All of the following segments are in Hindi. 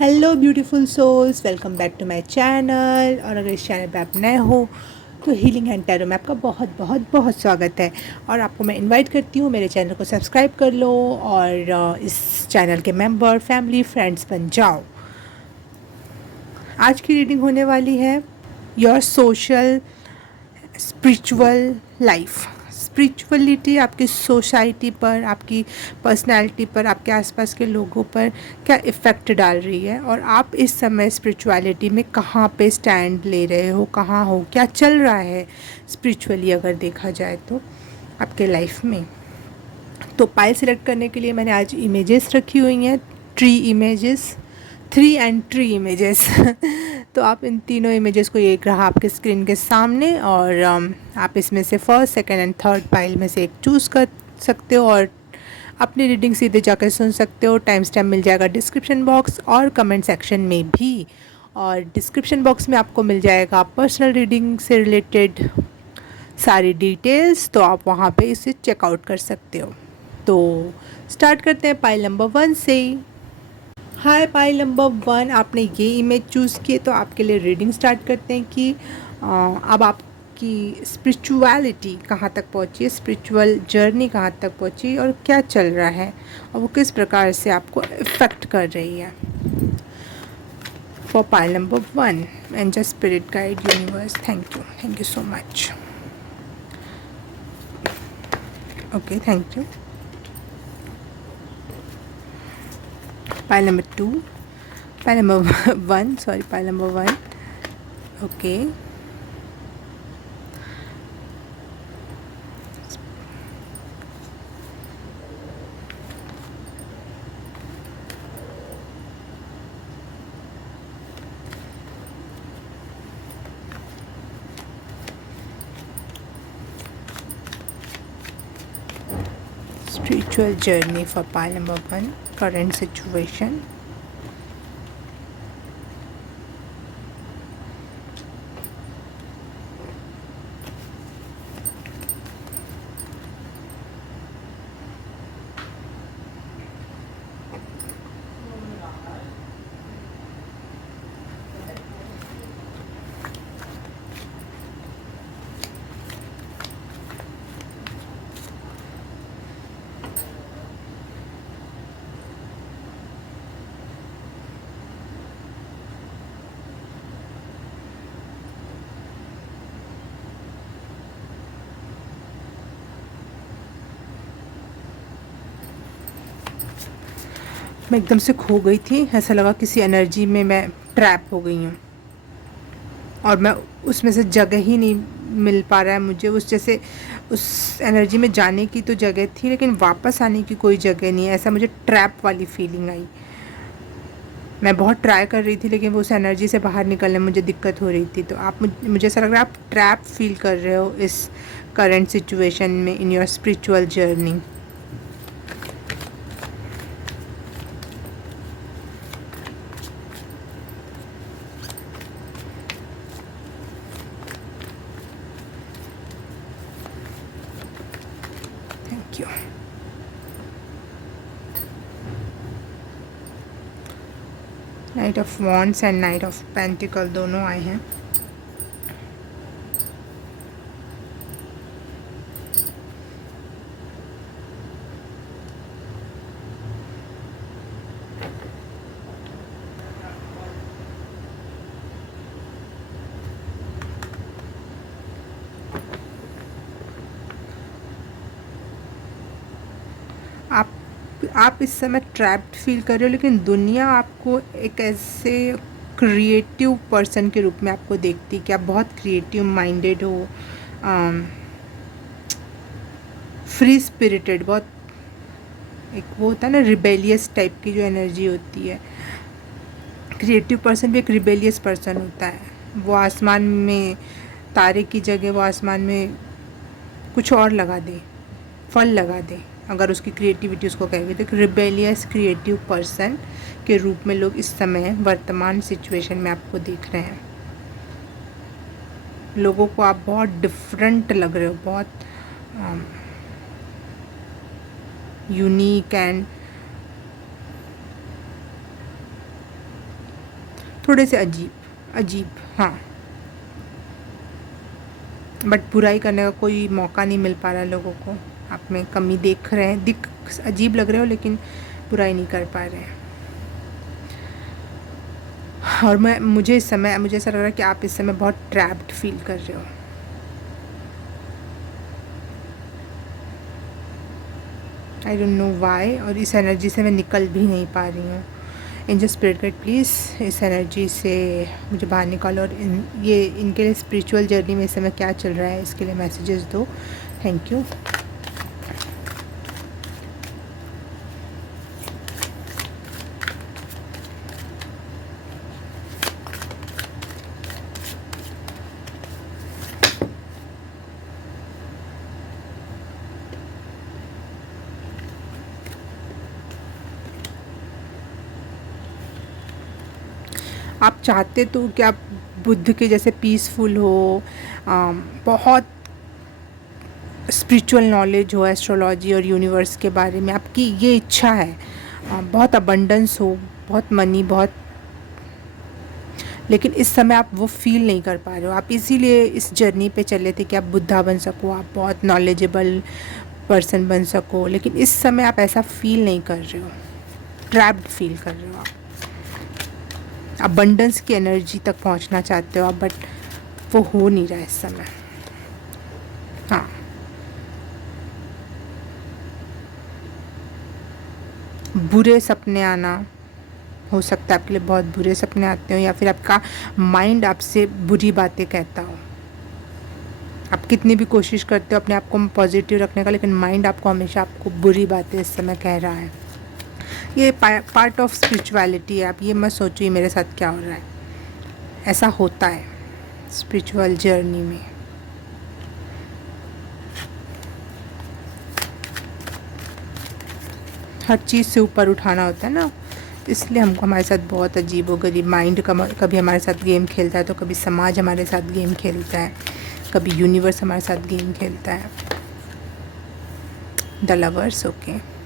Hello beautiful souls, welcome back to my channel. और अगर इस चैनल पे आप नए हो तो हीलिंग एंड टैरो में आपका बहुत बहुत बहुत स्वागत है। और आपको मैं इनवाइट करती हूँ मेरे चैनल को सब्सक्राइब कर लो और इस चैनल के मेंबर फैमिली फ्रेंड्स बन जाओ। आज की रीडिंग होने वाली है your social spiritual life. Spirituality आपकी सोसाइटी पर, आपकी पर्सनैलिटी पर, आपके आसपास के लोगों पर क्या इफ़ेक्ट डाल रही है, और आप इस समय स्पिरिचुअलिटी में कहाँ पे स्टैंड ले रहे हो, कहाँ हो, क्या चल रहा है स्पिरिचुअली अगर देखा जाए तो आपके लाइफ में। तो पाइल सिलेक्ट करने के लिए मैंने आज इमेजेस रखी हुई हैं, ट्री इमेजेस, 3 इमेजेस। तो आप इन तीनों इमेजेस को, एक रहा आपके स्क्रीन के सामने, और आप इसमें से first second and third pile में से एक चूज़ कर सकते हो और अपनी रीडिंग सीधे जाकर सुन सकते हो। टाइम स्टैम्प मिल जाएगा डिस्क्रिप्शन बॉक्स और कमेंट सेक्शन में भी। और डिस्क्रिप्शन बॉक्स में आपको मिल जाएगा पर्सनल रीडिंग से रिलेटेड सारी डिटेल्स, तो आप वहाँ पे इसे चेकआउट कर सकते हो। तो स्टार्ट करते हैं पाइल नंबर 1 से। हाय पाइल नंबर 1, आपने ये इमेज चूज़ किए तो आपके लिए रीडिंग स्टार्ट करते हैं कि अब आपकी स्पिरिचुअलिटी कहाँ तक पहुँची है, स्पिरिचुअल जर्नी कहाँ तक पहुँची और क्या चल रहा है और वो किस प्रकार से आपको इफ़ेक्ट कर रही है। For pile number 1 and just spirit guide universe, thank you so much. Okay, thank you. Pile number 2, pile number 1, sorry, pile number 1, okay. Spiritual journey for pile number 1, current situation. मैं एकदम से खो गई थी, ऐसा लगा किसी एनर्जी में मैं ट्रैप हो गई हूँ और मैं उसमें से जगह ही नहीं मिल पा रहा है मुझे। उस जैसे उस एनर्जी में जाने की तो जगह थी लेकिन वापस आने की कोई जगह नहीं है, ऐसा मुझे ट्रैप वाली फीलिंग आई। मैं बहुत ट्राई कर रही थी लेकिन वो उस एनर्जी से बाहर निकलने में मुझे दिक्कत हो रही थी। तो आप मुझे ऐसा लग रहा है आप ट्रैप फील कर रहे हो इस करंट सिचुएशन में in your spiritual journey. Thank you. Night of wands and night of pentacle दोनों आए हैं। आप इस समय ट्रैप्ड फील कर रहे हो लेकिन दुनिया आपको एक ऐसे क्रिएटिव पर्सन के रूप में आपको देखती है कि आप बहुत क्रिएटिव माइंडेड हो, फ्री स्पिरिटेड, बहुत एक वो होता है ना रिबेलियस टाइप की जो एनर्जी होती है। क्रिएटिव पर्सन भी एक रिबेलियस पर्सन होता है। वो आसमान में तारे की जगह वो आसमान में कुछ और लगा दे, फल लगा दे, अगर उसकी क्रिएटिविटी उसको कहेगी। तो एक रिबेलियस क्रिएटिव पर्सन के रूप में लोग इस समय वर्तमान सिचुएशन में आपको देख रहे हैं। लोगों को आप बहुत डिफरेंट लग रहे हो, बहुत यूनिक एंड थोड़े से अजीब अजीब, हाँ। बट बुराई करने का कोई मौका नहीं मिल पा रहा है लोगों को। आप में कमी देख रहे हैं, दिख अजीब लग रहे हो लेकिन बुराई नहीं कर पा रहे हैं। और मुझे ऐसा लग रहा है कि आप इस समय बहुत ट्रैप्ड फील कर रहे हो। आई डोंट नो वाई, और इस एनर्जी से मैं निकल भी नहीं पा रही हूँ। एंजल स्पिरिट गाइड प्लीज़ इस एनर्जी से मुझे बाहर निकालो, और इनके लिए स्पिरिचुअल जर्नी में इस समय क्या चल रहा है इसके लिए मैसेजेस दो। Thank you. आप चाहते तो कि आप बुद्ध के जैसे पीसफुल हो, बहुत स्पिरिचुअल नॉलेज हो एस्ट्रोलॉजी और यूनिवर्स के बारे में, आपकी ये इच्छा है, बहुत अबंडेंस हो, बहुत मनी, बहुत, लेकिन इस समय आप वो फील नहीं कर पा रहे हो। आप इसीलिए इस जर्नी पे चले थे कि आप बुद्धा बन सको, आप बहुत नॉलेजेबल पर्सन बन सको, लेकिन इस समय आप ऐसा फील नहीं कर रहे हो, ट्रैप्ड फील कर रहे हो। आप अबंडेंस की एनर्जी तक पहुंचना चाहते हो आप, बट वो हो नहीं रहा है इस समय। हाँ, बुरे सपने आना हो सकता है, आपके लिए बहुत बुरे सपने आते हो, या फिर आपका माइंड आपसे बुरी बातें कहता हो। आप कितनी भी कोशिश करते हो अपने आप को पॉजिटिव रखने का, लेकिन माइंड आपको हमेशा आपको बुरी बातें इस समय कह रहा है। ये पार्ट ऑफ स्पिरिचुअलिटी है। आप ये मत सोचिए मेरे साथ क्या हो रहा है, ऐसा होता है स्पिरिचुअल जर्नी में। हर चीज़ से ऊपर उठाना होता है ना, इसलिए हमको हमारे साथ बहुत अजीबोगरीब माइंड का कभी हमारे साथ गेम खेलता है, तो कभी समाज हमारे साथ गेम खेलता है, कभी यूनिवर्स हमारे साथ गेम खेलता है। The lovers, okay.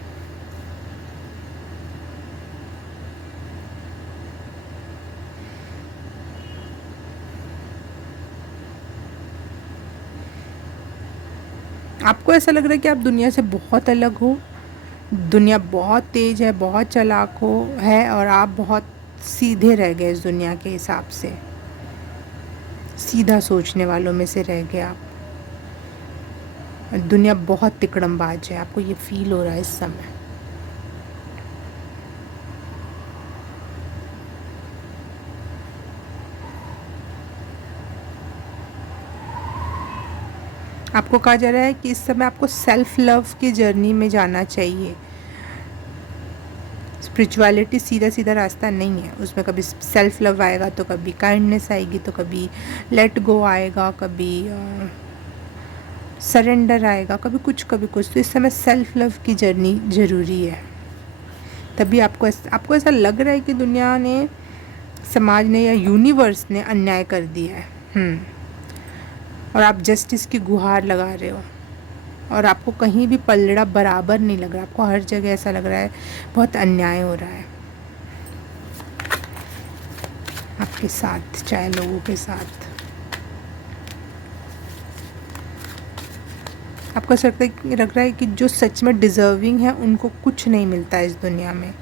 आपको ऐसा लग रहा है कि आप दुनिया से बहुत अलग हो, दुनिया बहुत तेज़ है, बहुत चालाक है, और आप बहुत सीधे रह गए इस दुनिया के हिसाब से, सीधा सोचने वालों में से रह गए आप। दुनिया बहुत तिकड़मबाज है, आपको ये फील हो रहा है इस समय। आपको कहा जा रहा है कि इस समय आपको सेल्फ लव की जर्नी में जाना चाहिए। स्पिरिचुअलिटी सीधा सीधा रास्ता नहीं है, उसमें कभी सेल्फ लव आएगा, तो कभी काइंडनेस आएगी, तो कभी लेट गो आएगा, कभी सरेंडर आएगा, कभी कुछ कभी कुछ। तो इस समय सेल्फ लव की जर्नी ज़रूरी है। तभी आपको ऐसा लग रहा है कि दुनिया ने, समाज ने या यूनिवर्स ने अन्याय कर दिया है, और आप जस्टिस की गुहार लगा रहे हो, और आपको कहीं भी पलड़ा बराबर नहीं लग रहा, आपको हर जगह ऐसा लग रहा है बहुत अन्याय हो रहा है आपके साथ, चाहे लोगों के साथ। आपको ऐसा लग रहा है कि जो सच में डिज़र्विंग है उनको कुछ नहीं मिलता है इस दुनिया में।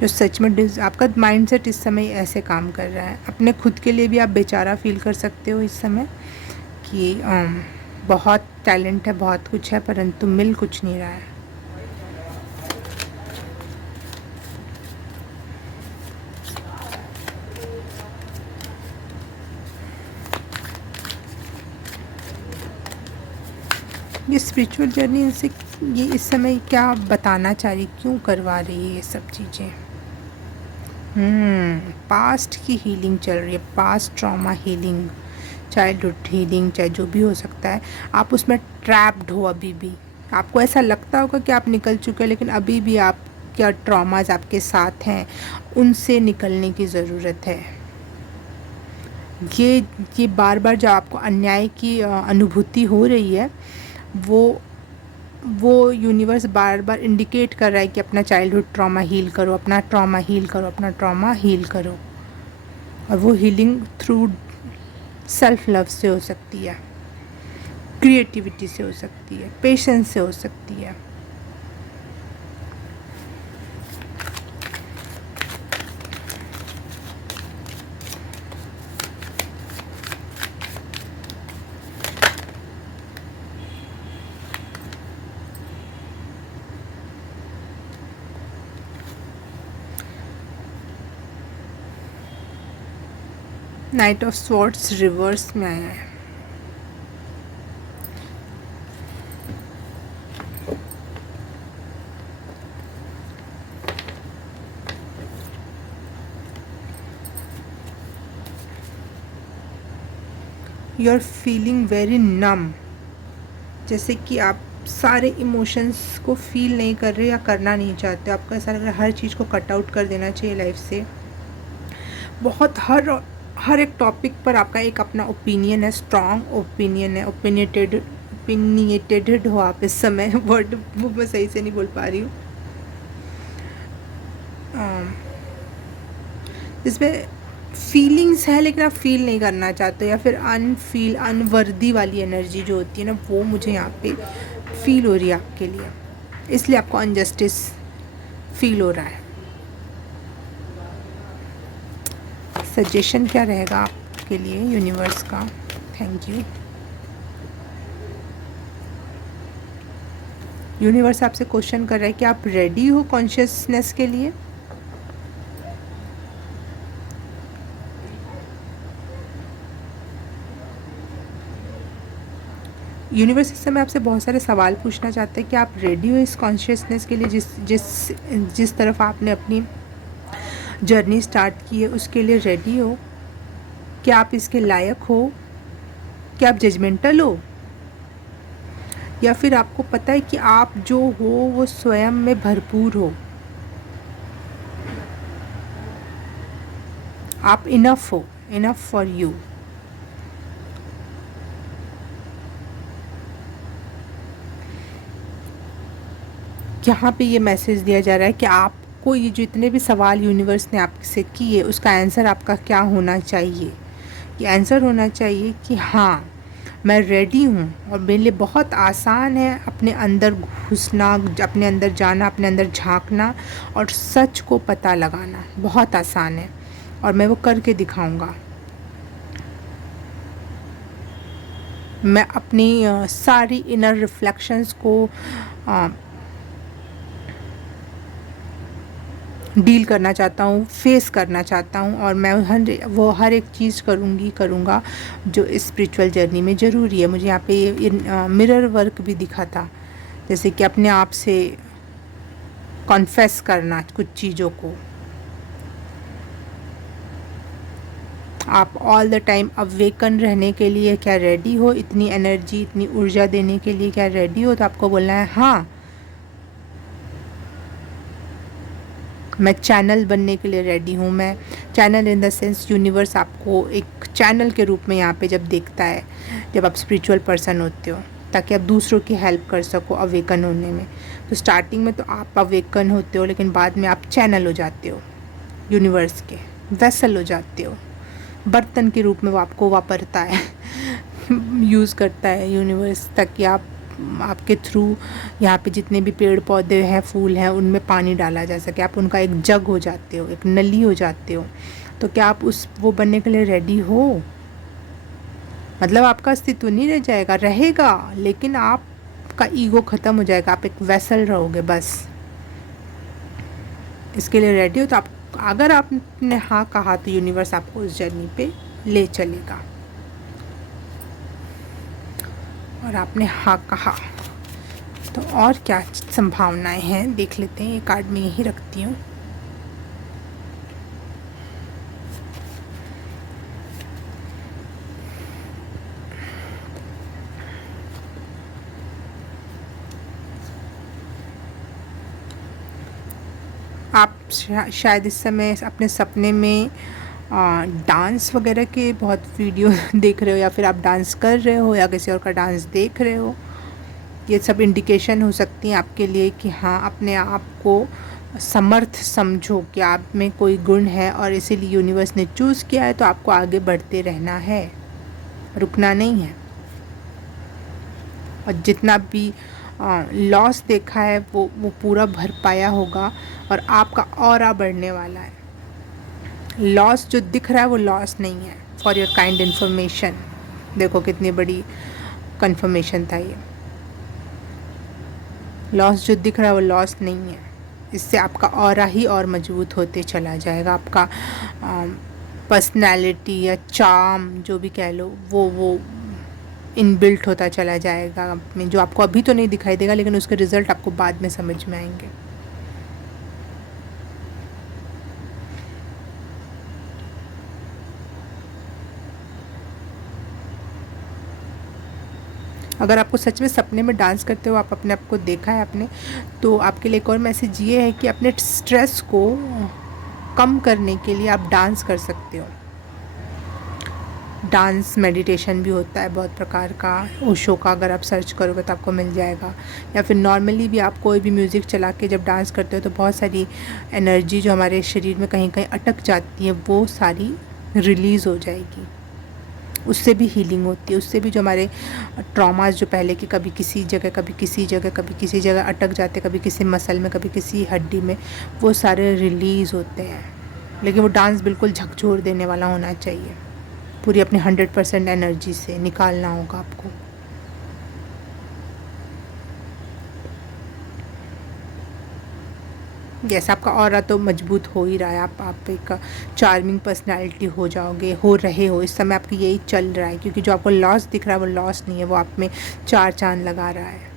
जो सच में आपका माइंडसेट इस समय ऐसे काम कर रहा है। अपने खुद के लिए भी आप बेचारा फील कर सकते हो इस समय कि बहुत टैलेंट है, बहुत कुछ है, परंतु मिल कुछ नहीं रहा है। ये स्पिरिचुअल जर्नी इनसे ये इस समय क्या बताना चाह रही, क्यों करवा रही है ये सब चीज़ें? पास्ट की हीलिंग चल रही है, past trauma healing, childhood healing, चाहे जो भी हो सकता है। आप उसमें ट्रैप्ड हो अभी भी। आपको ऐसा लगता होगा कि आप निकल चुके हैं, लेकिन अभी भी आप क्या ट्रॉमाज आपके साथ हैं, उनसे निकलने की ज़रूरत है। ये बार बार जो आपको अन्याय की अनुभूति हो रही है, वो यूनिवर्स बार बार इंडिकेट कर रहा है कि अपना चाइल्डहुड ट्रॉमा हील करो, अपना ट्रॉमा हील करो, अपना ट्रॉमा हील करो। और वो हीलिंग थ्रू सेल्फ लव से हो सकती है, क्रिएटिविटी से हो सकती है, पेशेंस से हो सकती है। नाइट ऑफ स्वॉर्ड्स रिवर्स में आया है। यू आर फीलिंग वेरी नम, जैसे कि आप सारे इमोशंस को फील नहीं कर रहे या करना नहीं चाहते। आपको ऐसा लग रहा है हर चीज़ को कट आउट कर देना चाहिए लाइफ से। बहुत हर एक टॉपिक पर आपका एक अपना ओपिनियन है, स्ट्रॉन्ग ओपिनियन है। ओपिनिएटेड हो आप इस समय। वर्ड वो मैं सही से नहीं बोल पा रही हूँ। इसमें फीलिंग्स है लेकिन आप फील नहीं करना चाहते, या फिर अनवर्दी वाली एनर्जी जो होती है ना, वो मुझे यहाँ पे फील हो रही है आपके लिए, इसलिए आपको अनजस्टिस फील हो रहा है। सजेशन क्या रहेगा आपके लिए यूनिवर्स का? Thank you. यूनिवर्स आपसे क्वेश्चन कर रहा है कि आप रेडी हो कॉन्शियसनेस के लिए? यूनिवर्स इस समय आपसे बहुत सारे सवाल पूछना चाहते हैं कि आप रेडी हो इस कॉन्शियसनेस के लिए, जिस तरफ आपने अपनी जर्नी स्टार्ट की है उसके लिए रेडी हो? क्या आप इसके लायक हो? क्या आप जजमेंटल हो? या फिर आपको पता है कि आप जो हो वो स्वयं में भरपूर हो, आप इनफ हो, इनफ फॉर यू। यहाँ पे ये मैसेज दिया जा रहा है कि आपको ये जो इतने भी सवाल यूनिवर्स ने आपसे किए उसका आंसर आपका क्या होना चाहिए? ये आंसर होना चाहिए कि हाँ, मैं रेडी हूँ और मेरे लिए बहुत आसान है अपने अंदर घुसना, अपने अंदर जाना, अपने अंदर झांकना और सच को पता लगाना बहुत आसान है और मैं वो करके दिखाऊंगा। मैं अपनी सारी इनर रिफ्लेक्शंस को डील करना चाहता हूँ, फेस करना चाहता हूँ और मैं हर एक चीज़ करूँगा जो इस स्पिरिचुअल जर्नी में ज़रूरी है। मुझे यहाँ पे मिरर वर्क भी दिखा था, जैसे कि अपने आप से कॉन्फेस करना कुछ चीज़ों को। आप ऑल द टाइम अवेकन रहने के लिए क्या रेडी हो? इतनी एनर्जी, इतनी ऊर्जा देने के लिए क्या रेडी हो? तो आपको बोलना है हाँ, मैं चैनल बनने के लिए रेडी हूँ। मैं channel in the sense universe आपको एक चैनल के रूप में यहाँ पे जब देखता है, जब आप स्पिरिचुअल पर्सन होते हो, ताकि आप दूसरों की हेल्प कर सको अवेकन होने में। तो स्टार्टिंग में तो आप अवेकन होते हो, लेकिन बाद में आप चैनल हो जाते हो, यूनिवर्स के वेसल हो जाते हो। बर्तन के रूप में वो आपको वापरता है यूज़ करता है यूनिवर्स, ताकि आपके थ्रू यहाँ पे जितने भी पेड़ पौधे हैं, फूल हैं, उनमें पानी डाला जा सके। आप उनका एक जग हो जाते हो, एक नली हो जाते हो। तो क्या आप वो बनने के लिए रेडी हो? मतलब आपका अस्तित्व नहीं रह जाएगा, रहेगा, लेकिन आपका ईगो ख़त्म हो जाएगा, आप एक वेसल रहोगे बस। इसके लिए रेडी हो? तो आप, अगर आपने हाँ कहा तो यूनिवर्स आपको उस जर्नी पे ले चलेगा। और आपने हाँ कहा तो और क्या संभावनाएं हैं देख लेते हैं। ये कार्ड मैं यही रखती हूँ। आप शायद इस समय अपने सपने में डांस वगैरह के बहुत वीडियो देख रहे हो, या फिर आप डांस कर रहे हो या किसी और का डांस देख रहे हो। ये सब इंडिकेशन हो सकती हैं आपके लिए कि हाँ, अपने आप को समर्थ समझो कि आप में कोई गुण है और इसीलिए यूनिवर्स ने चूज़ किया है, तो आपको आगे बढ़ते रहना है, रुकना नहीं है। और जितना भी लॉस देखा है वो पूरा भरपाया होगा और आपका ऑरा बढ़ने वाला है। लॉस जो दिख रहा है वो लॉस नहीं है। फॉर योर काइंड इन्फॉर्मेशन, देखो कितनी बड़ी कंफर्मेशन था ये। लॉस जो दिख रहा है वो लॉस नहीं है। इससे आपका ऑरा ही और मजबूत होते चला जाएगा। आपका पर्सनैलिटी या चार्म जो भी कह लो, वो इनबिल्ट होता चला जाएगा आप में, जो आपको अभी तो नहीं दिखाई देगा, लेकिन उसके रिज़ल्ट आपको बाद में समझ में आएंगे। अगर आपको सच में सपने में डांस करते हो, आप अपने आप को देखा है आपने, तो आपके लिए एक और मैसेज ये है कि अपने स्ट्रेस को कम करने के लिए आप डांस कर सकते हो। डांस मेडिटेशन भी होता है बहुत प्रकार का, ओशो का अगर आप सर्च करोगे तो आपको मिल जाएगा। या फिर नॉर्मली भी आप कोई भी म्यूज़िक चला के जब डांस करते हो तो बहुत सारी एनर्जी जो हमारे शरीर में कहीं कहीं अटक जाती है वो सारी रिलीज़ हो जाएगी। उससे भी हीलिंग होती है। उससे भी जो हमारे ट्रॉमास जो पहले के कभी किसी जगह कभी किसी जगह कभी किसी जगह अटक जाते, कभी किसी मसल में कभी किसी हड्डी में, वो सारे रिलीज़ होते हैं। लेकिन वो डांस बिल्कुल झकझोर देने वाला होना चाहिए। पूरी अपनी 100% एनर्जी से निकालना होगा आपको। जैसा आपका ऑरा तो मजबूत हो ही रहा है। आप एक चार्मिंग पर्सनालिटी हो जाओगे, हो रहे हो, इस समय आपकी यही चल रहा है। क्योंकि जो आपको लॉस दिख रहा है वो लॉस नहीं है, वो आप में 4 चांद लगा रहा है।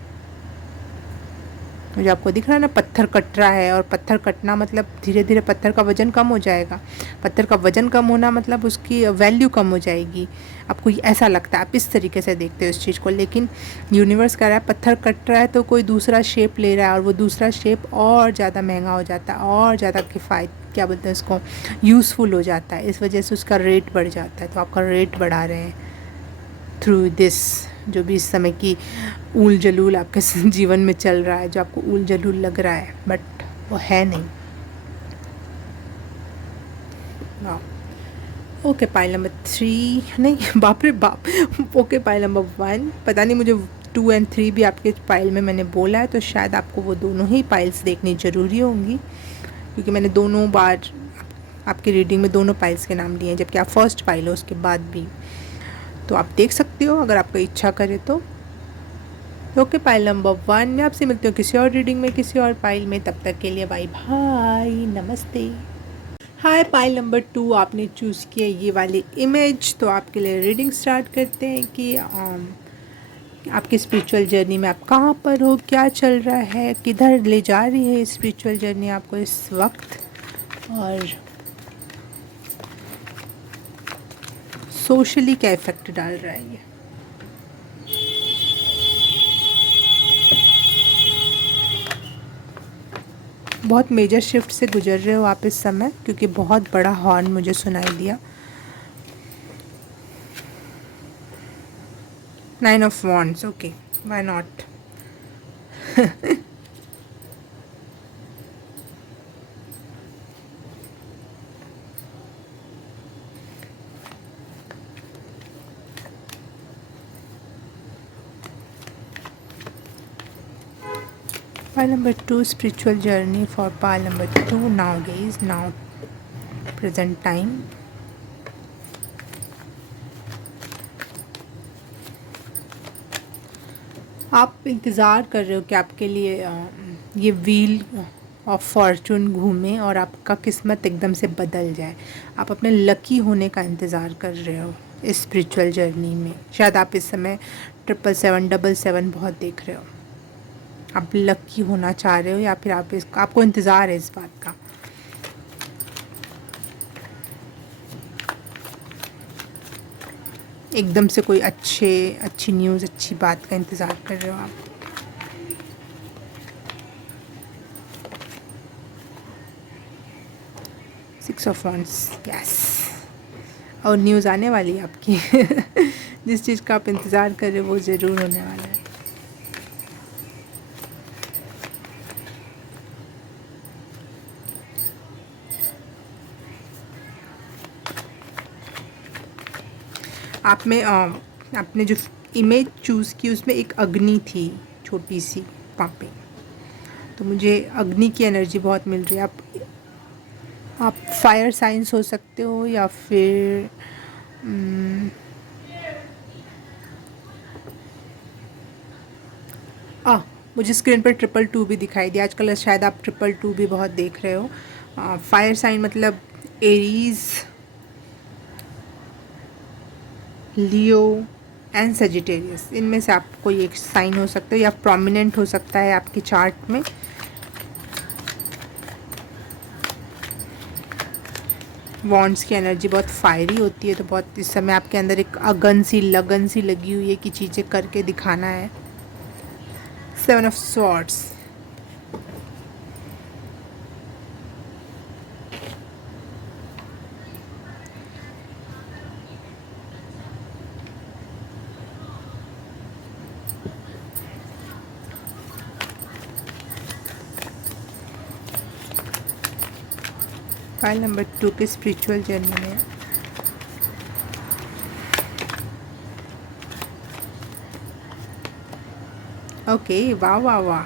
जो आपको दिख रहा है ना, पत्थर कट रहा है, और पत्थर कटना मतलब धीरे धीरे पत्थर का वज़न कम हो जाएगा। पत्थर का वज़न कम होना मतलब उसकी वैल्यू कम हो जाएगी। आपको ऐसा लगता है, आप इस तरीके से देखते हो इस चीज़ को। लेकिन यूनिवर्स कह रहा है पत्थर कट रहा है तो कोई दूसरा शेप ले रहा है, और वो दूसरा शेप और ज़्यादा महंगा हो जाता है, और ज़्यादा किफ़ायत क्या बोलते हैं उसको, यूज़फुल हो जाता है। इस वजह से उसका रेट बढ़ जाता है। तो आपका रेट बढ़ा रहे हैं थ्रू दिस, जो भी इस समय की ऊल जलूल आपके जीवन में चल रहा है, जो आपको ऊल जलूल लग रहा है, बट वो है नहीं। ओके, पाइल नंबर 3 नहीं, बाप रे बाप। ओके, पाइल नंबर 1, पता नहीं मुझे 2 और 3 भी आपके पाइल में मैंने बोला है, तो शायद आपको वो दोनों ही पाइल्स देखनी ज़रूरी होंगी। क्योंकि मैंने दोनों बार आपकी रीडिंग में दोनों पाइल्स के नाम लिए हैं, जबकि आप फर्स्ट पाइल हो उसके बाद भी। तो आप देख सकते हो अगर आपको इच्छा करे तो। ओके, पाइल नंबर 1 में आपसे मिलती हूँ किसी और रीडिंग में, किसी और पाइल में। तब तक के लिए बाय बाय, नमस्ते। हाय, पाइल नंबर 2 आपने चूज़ किया ये वाली इमेज, तो आपके लिए रीडिंग स्टार्ट करते हैं कि आपकी स्पिरिचुअल जर्नी में आप कहाँ पर हो, क्या चल रहा है, किधर ले जा रही है स्पिरिचुअल जर्नी आपको इस वक्त, और सोशली क्या इफ़ेक्ट डाल रहा है ये। बहुत मेजर शिफ्ट से गुजर रहे हो आप इस समय, क्योंकि बहुत बड़ा हॉर्न मुझे सुनाई दिया। 9 of wands, okay, why not. Pile number 2, spiritual journey for pile number 2 nowadays, now present time. आप इंतज़ार कर रहे हो कि आपके लिए ये व्हील ऑफ फॉर्चून घूमे और आपका किस्मत एकदम से बदल जाए। आप अपने लकी होने का इंतज़ार कर रहे हो इस स्पिरिचुअल जर्नी में। शायद आप इस समय 777 बहुत देख रहे हो। आप लकी होना चाह रहे हो, या फिर आपको इंतज़ार है इस बात का। एकदम से कोई अच्छी न्यूज़, अच्छी बात का इंतज़ार कर रहे हो आप। सिक्स ऑफ वॉन्ड्स, यस, और न्यूज़ आने वाली है आपकी। जिस चीज़ का आप इंतज़ार कर रहे हो वो ज़रूर होने वाला है। आप में आपने जो इमेज चूज़ की उसमें एक अग्नि थी छोटी सी वहाँ पे, तो मुझे अग्नि की एनर्जी बहुत मिल रही है। आप फायर साइंस हो सकते हो या फिर आ मुझे स्क्रीन पर 222 भी दिखाई दिया। आजकल शायद आप 222 भी बहुत देख रहे हो। फायर साइन मतलब एरीज, लियो एंड सजिटेरियस, इनमें से आप कोई एक साइन हो सकता है या प्रोमिनेंट हो सकता है आपके चार्ट में। वॉन्ड्स की एनर्जी बहुत फायरी होती है, तो बहुत इस समय आपके अंदर एक अगन सी लगन सी लगी हुई है कि चीज़ें करके दिखाना है। 7 ऑफ स्वॉर्ड्स, फाइल नंबर 2 के स्पिरिचुअल जर्नी में ओके, वाह वाह वाह।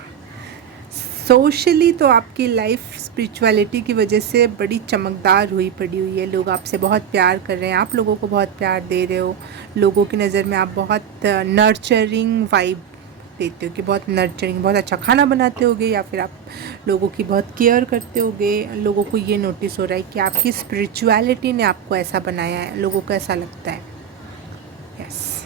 सोशली तो आपकी लाइफ स्पिरिचुअलिटी की वजह से बड़ी चमकदार हुई पड़ी हुई है। लोग आपसे बहुत प्यार कर रहे हैं, आप लोगों को बहुत प्यार दे रहे हो। लोगों की नज़र में आप बहुत नर्चरिंग वाइब देते हो कि बहुत नर्चरिंग, बहुत अच्छा खाना बनाते होगे या फिर आप लोगों की बहुत केयर करते होगे। लोगों को ये नोटिस हो रहा है कि आपकी स्पिरिचुअलिटी ने आपको ऐसा बनाया है, लोगों को ऐसा लगता है। यस,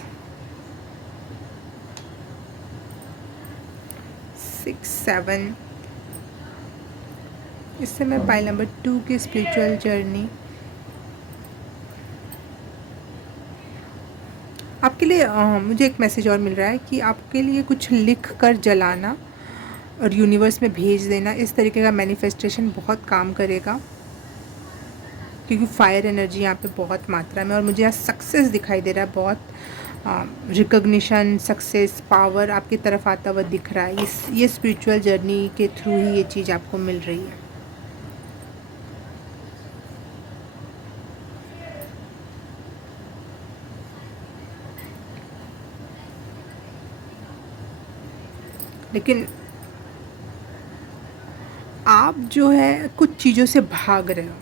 6 7, इससे मैं पाइल नंबर 2 की स्पिरिचुअल जर्नी आपके लिए मुझे एक मैसेज और मिल रहा है कि आपके लिए कुछ लिख कर जलाना और यूनिवर्स में भेज देना, इस तरीके का मैनिफेस्टेशन बहुत काम करेगा, क्योंकि फायर एनर्जी यहाँ पे बहुत मात्रा में, और मुझे यहाँ सक्सेस दिखाई दे रहा है। बहुत रिकग्निशन, सक्सेस, पावर आपकी तरफ आता हुआ दिख रहा है। ये स्पिरिचुअल जर्नी के थ्रू ही ये चीज़ आपको मिल रही है। लेकिन आप जो है कुछ चीज़ों से भाग रहे हो,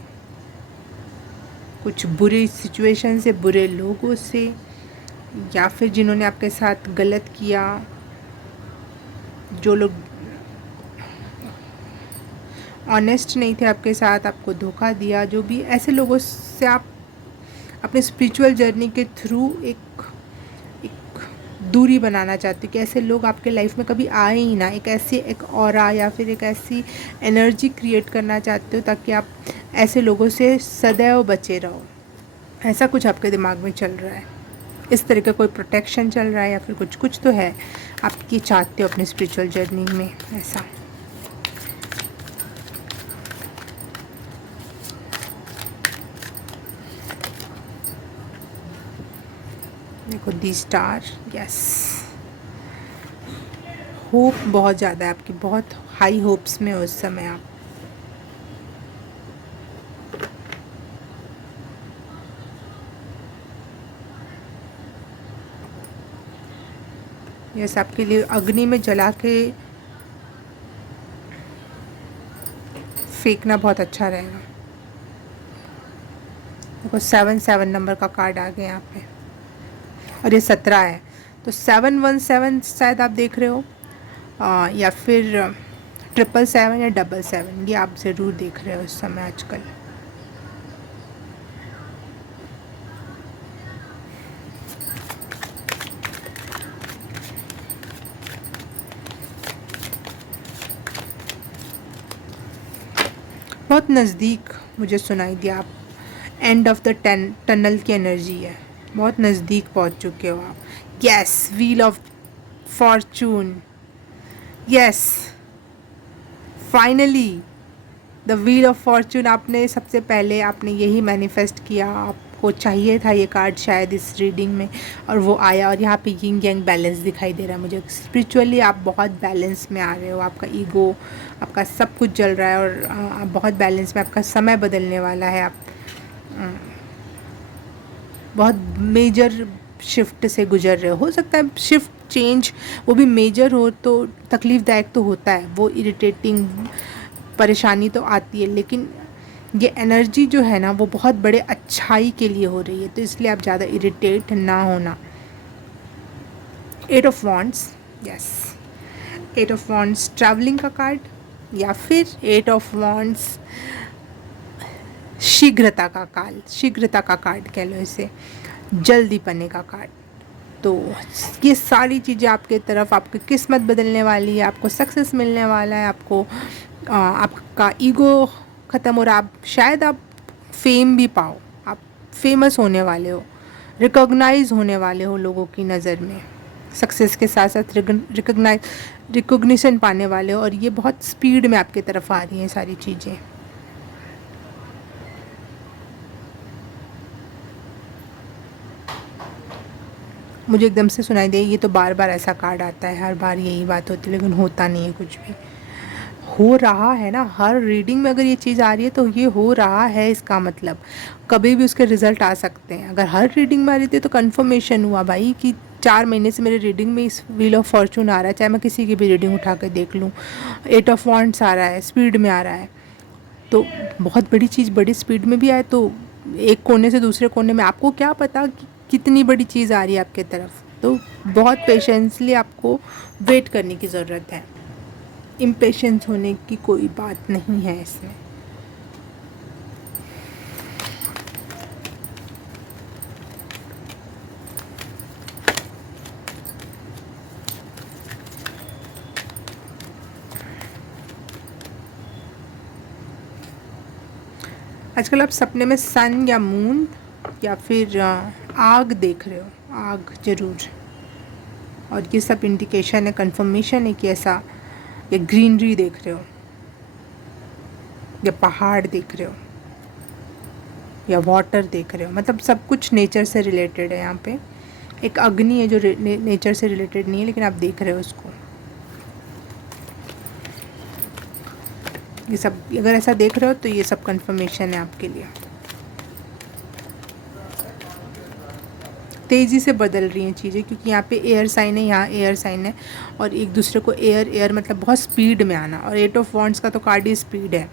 कुछ बुरी सिचुएशन से, बुरे लोगों से, या फिर जिन्होंने आपके साथ गलत किया, जो लोग ऑनेस्ट नहीं थे आपके साथ, आपको धोखा दिया, जो भी ऐसे लोगों से आप अपने स्पिरिचुअल जर्नी के थ्रू एक दूरी बनाना चाहते हो कि ऐसे लोग आपके लाइफ में कभी आए ही ना। एक ऐसी एक ऑरा या फिर एक ऐसी एनर्जी क्रिएट करना चाहते हो ताकि आप ऐसे लोगों से सदैव बचे रहो। ऐसा कुछ आपके दिमाग में चल रहा है, इस तरह का कोई प्रोटेक्शन चल रहा है या फिर कुछ कुछ तो है आप ये चाहते हो अपनी स्पिरिचुअल जर्नी में। ऐसा देखो, दी स्टार, यस, होप बहुत ज़्यादा है आपकी, बहुत हाई होप्स में उस समय आप। यस, आपके लिए अग्नि में जला के फेंकना बहुत अच्छा रहेगा। देखो 7 नंबर का कार्ड आ गया यहाँ पे, और ये 17 है, तो 717 शायद आप देख रहे हो, या फिर 777 या 777, ये आप ज़रूर देख रहे हो इस समय आजकल। बहुत नज़दीक मुझे सुनाई दिया, आप एंड ऑफ द टनल की एनर्जी है, बहुत नज़दीक पहुंच चुके हो आप। Yes, wheel of Fortune, yes, finally the wheel of Fortune. आपने सबसे पहले आपने यही मैनिफेस्ट किया, आपको चाहिए था ये कार्ड शायद इस रीडिंग में, और वो आया। और यहाँ पे यिंग यांग बैलेंस दिखाई दे रहा है मुझे। स्पिरिचुअली आप बहुत बैलेंस में आ रहे हो, आपका ईगो, आपका सब कुछ जल रहा है, और आप बहुत बैलेंस में, आपका समय बदलने वाला है। आप बहुत मेजर शिफ्ट से गुजर रहे हो सकता है शिफ्ट चेंज वो भी मेजर हो तो तकलीफ़दायक तो होता है, वो इरिटेटिंग परेशानी तो आती है, लेकिन ये एनर्जी जो है ना वो बहुत बड़े अच्छाई के लिए हो रही है, तो इसलिए आप ज़्यादा इरिटेट ना होना। 8 of wands, yes, 8 of wands travelling का कार्ड, या फिर 8 ऑफ वॉन्ड्स शीघ्रता का कार्ड कह लो इसे, जल्दी पने का कार्ड। तो ये सारी चीज़ें आपके तरफ, आपकी किस्मत बदलने वाली है, आपको सक्सेस मिलने वाला है, आपको आपका ईगो ख़त्म हो रहा है, आप शायद आप फेम भी पाओ, आप फेमस होने वाले हो, रिकॉग्नाइज होने वाले हो लोगों की नज़र में, सक्सेस के साथ साथ रिकॉग्निशन पाने वाले हो, और ये बहुत स्पीड में आपके तरफ आ रही हैं सारी चीज़ें। मुझे एकदम से सुनाई दे, ये तो बार बार ऐसा कार्ड आता है, हर बार यही बात होती है, लेकिन होता नहीं है कुछ भी। हो रहा है ना, हर रीडिंग में अगर ये चीज़ आ रही है तो ये हो रहा है, इसका मतलब कभी भी उसके रिज़ल्ट आ सकते हैं। अगर हर रीडिंग में आ रही थी तो कन्फर्मेशन हुआ भाई कि 4 महीने से मेरे रीडिंग में इस व्हील ऑफ फॉर्चून आ रहा है, चाहे मैं किसी की भी रीडिंग उठा कर देख लूँ, 8 ऑफ वॉन्ड्स आ रहा है, स्पीड में आ रहा है, तो बहुत बड़ी चीज़ बड़ी स्पीड में भी आए तो एक कोने से दूसरे कोने में, आपको क्या पता कि कितनी बड़ी चीज़ आ रही है आपके तरफ, तो बहुत पेशेंसली आपको वेट करने की ज़रूरत है। इम्पेशेंस होने की कोई बात नहीं है इसमें। आजकल आप सपने में सन या मून या फिर आग देख रहे हो, आग ज़रूर, और ये सब इंडिकेशन है, कंफर्मेशन है कि ऐसा, या ग्रीनरी देख रहे हो, या पहाड़ देख रहे हो, या वाटर देख रहे हो, मतलब सब कुछ नेचर से रिलेटेड है। यहाँ पे एक अग्नि है जो नेचर से रिलेटेड नहीं है, लेकिन आप देख रहे हो उसको। ये सब अगर ऐसा देख रहे हो तो ये सब कंफर्मेशन है आपके लिए। तेज़ी से बदल रही हैं चीज़ें, क्योंकि यहाँ पे एयर साइन है, यहाँ एयर साइन है, और एक दूसरे को एयर मतलब बहुत स्पीड में आना, और 8 ऑफ वॉन्ड्स का तो कार्ड ही स्पीड है।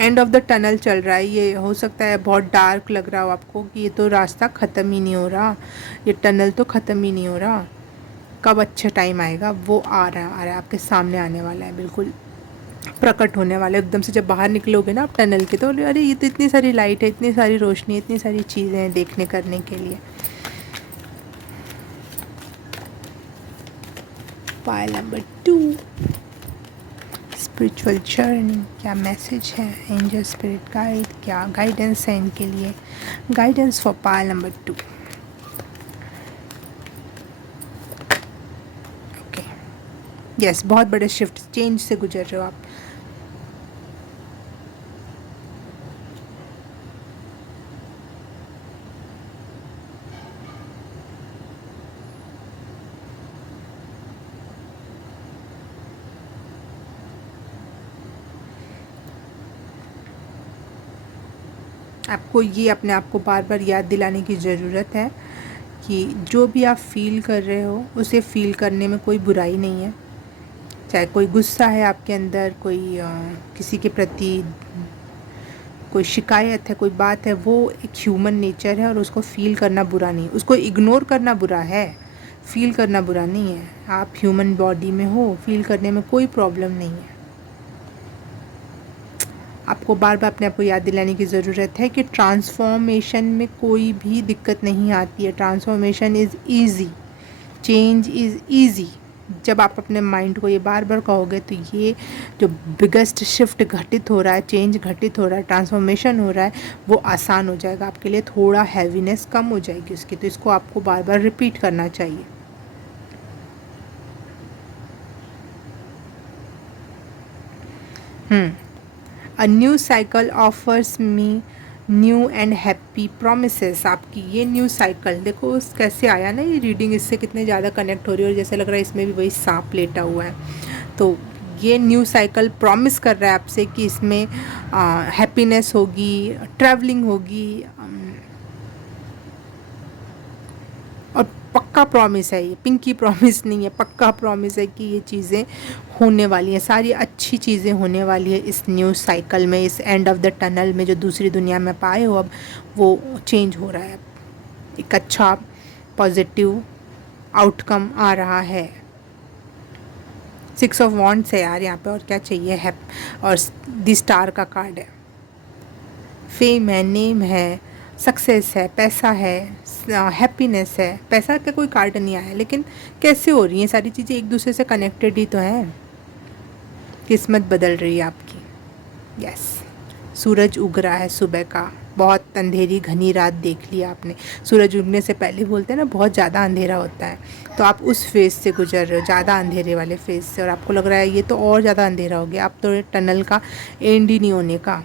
एंड ऑफ द टनल चल रहा है, ये हो सकता है बहुत डार्क लग रहा हो आपको कि ये तो रास्ता ख़त्म ही नहीं हो रहा, ये टनल तो ख़त्म ही नहीं हो रहा, कब अच्छा टाइम आएगा, वो आ रहा है आपके सामने आने वाला है, बिल्कुल प्रकट होने वाला है एकदम से। जब बाहर निकलोगे ना आप टनल के, तो अरे ये तो इतनी सारी लाइट है, इतनी सारी रोशनी, इतनी सारी चीज़ें हैं देखने करने के लिए। पाइल नंबर 2, स्पिरिचुअल जर्नी, क्या मैसेज है, एंजल स्पिरिट गाइड, क्या गाइडेंस है इनके लिए, guidance for pile number 2। Okay, yes, बहुत बड़े शिफ्ट चेंज से गुजर रहे हो आप। आपको ये अपने आप को बार बार याद दिलाने की ज़रूरत है कि जो भी आप फील कर रहे हो उसे फील करने में कोई बुराई नहीं है। चाहे कोई गुस्सा है आपके अंदर, कोई किसी के प्रति कोई शिकायत है, कोई बात है, वो एक ह्यूमन नेचर है, और उसको फील करना बुरा नहीं, उसको इग्नोर करना बुरा है, फील करना बुरा नहीं है। आप ह्यूमन बॉडी में हो, फील करने में कोई प्रॉब्लम नहीं है। आपको बार बार अपने आप को याद दिलाने की ज़रूरत है कि ट्रांसफॉर्मेशन में कोई भी दिक्कत नहीं आती है। Transformation is easy, change is easy. जब आप अपने माइंड को ये बार बार कहोगे तो ये जो बिगेस्ट शिफ्ट घटित हो रहा है, चेंज घटित हो रहा है, ट्रांसफॉर्मेशन हो रहा है, वो आसान हो जाएगा आपके लिए, थोड़ा हैवीनेस कम हो जाएगी उसकी। तो इसको आपको बार बार रिपीट करना चाहिए। A new cycle offers me new and happy promises. आपकी ये न्यू साइकिल देखो कैसे आया ना, ये रीडिंग इससे कितने ज़्यादा कनेक्ट हो रही है, और जैसे लग रहा है इसमें भी वही सांप लेटा हुआ है। तो ये न्यू साइकिल प्रॉमिस कर रहा है आपसे कि इसमें हैप्पीनेस होगी, ट्रैवलिंग होगी, और पक्का प्रॉमिस है, ये पिंकी प्रॉमिस नहीं है, पक्का प्रॉमिस है कि ये चीज़ें होने वाली हैं, सारी अच्छी चीज़ें होने वाली है इस न्यू साइकिल में, इस एंड ऑफ द टनल में जो दूसरी दुनिया में पाए हो अब वो चेंज हो रहा है, एक अच्छा पॉजिटिव आउटकम आ रहा है। 6 ऑफ वॉन्ड्स है यार यहाँ पे, और क्या चाहिए है, और द स्टार का कार्ड है, फेम है, नेम है, सक्सेस है, पैसा है, हैप्पीनेस है। पैसा का कोई कार्ड नहीं आया, लेकिन कैसे हो रही हैं सारी चीज़ें, एक दूसरे से कनेक्टेड ही तो हैं, किस्मत बदल रही है आपकी। यस, सूरज उग रहा है सुबह का, बहुत अंधेरी घनी रात देख लिया आपने, सूरज उगने से पहले बोलते हैं ना बहुत ज़्यादा अंधेरा होता है, तो आप उस फेज़ से गुजर रहे हो, ज़्यादा अंधेरे वाले फेज़ से, और आपको लग रहा है ये तो और ज़्यादा अंधेरा हो गया, अब तो टनल का एंड ही नहीं होने का,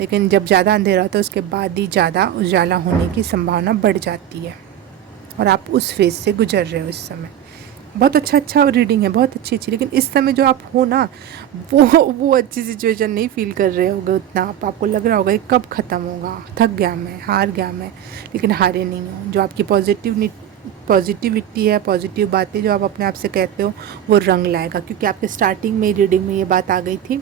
लेकिन जब ज़्यादा अंधेरा होता है उसके बाद ही ज़्यादा उजाला होने की संभावना बढ़ जाती है, और आप उस फेज़ से गुजर रहे हो इस समय। बहुत अच्छा रीडिंग है, बहुत अच्छी, लेकिन इस समय जो आप हो ना वो अच्छी सिचुएशन नहीं फील कर रहे होगे उतना, आपको लग रहा होगा ये कब ख़त्म होगा, थक गया मैं, हार गया मैं, लेकिन हारे नहीं हो। जो आपकी पॉजिटिविटी है, पॉजिटिव बातें जो आप अपने आप से कहते हो वो रंग लाएगा, क्योंकि आपके स्टार्टिंग में रीडिंग में ये बात आ गई थी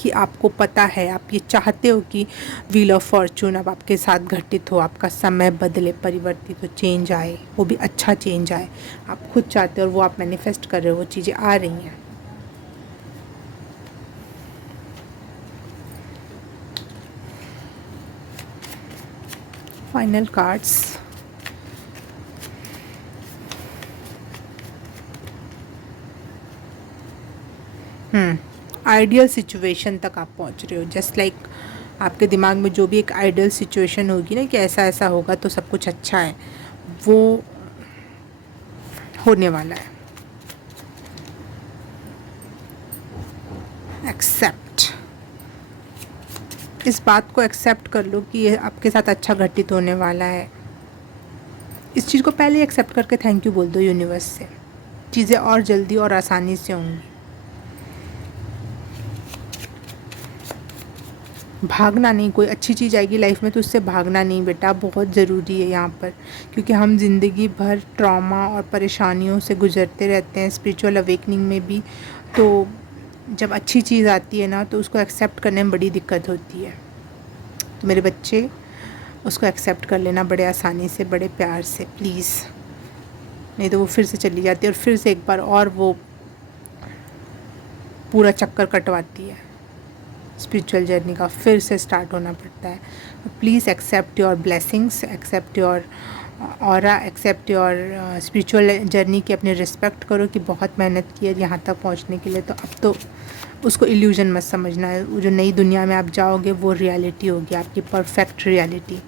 कि आपको पता है, आप ये चाहते हो कि व्हील ऑफ फॉर्चून अब आपके साथ घटित हो, आपका समय बदले, परिवर्तित हो, चेंज आए, वो भी अच्छा चेंज आए, आप खुद चाहते हो और वो आप मैनिफेस्ट कर रहे हो, वो चीज़ें आ रही हैं। फाइनल कार्ड्स, आइडियल सिचुएशन तक आप पहुंच रहे हो, जस्ट लाइक आपके दिमाग में जो भी एक आइडियल सिचुएशन होगी ना कि ऐसा ऐसा होगा तो सब कुछ अच्छा है, वो होने वाला है। एक्सेप्ट, इस बात को एक्सेप्ट कर लो कि ये आपके साथ अच्छा घटित होने वाला है, इस चीज़ को पहले एक्सेप्ट करके थैंक यू बोल दो यूनिवर्स से, चीज़ें और जल्दी और आसानी से होंगी। भागना नहीं, कोई अच्छी चीज़ आएगी लाइफ में तो उससे भागना नहीं बेटा, बहुत ज़रूरी है यहाँ पर, क्योंकि हम ज़िंदगी भर ट्रॉमा और परेशानियों से गुजरते रहते हैं, स्पिरिचुअल अवेकनिंग में भी, तो जब अच्छी चीज़ आती है ना तो उसको एक्सेप्ट करने में बड़ी दिक्कत होती है, तो मेरे बच्चे उसको एक्सेप्ट कर लेना बड़े आसानी से, बड़े प्यार से प्लीज़, नहीं तो वो फिर से चली जाती है और फिर से एक बार और वो पूरा चक्कर कटवाती है, स्पिरिचुअल जर्नी का फिर से स्टार्ट होना पड़ता है। Please accept your blessings, accept your aura, accept your spiritual journey की अपनी रिस्पेक्ट करो कि बहुत मेहनत की है यहाँ तक पहुँचने के लिए, तो अब तो उसको इल्यूजन मत समझना है, वो जो नई दुनिया में आप जाओगे वो रियलिटी होगी, आपकी परफेक्ट रियलिटी।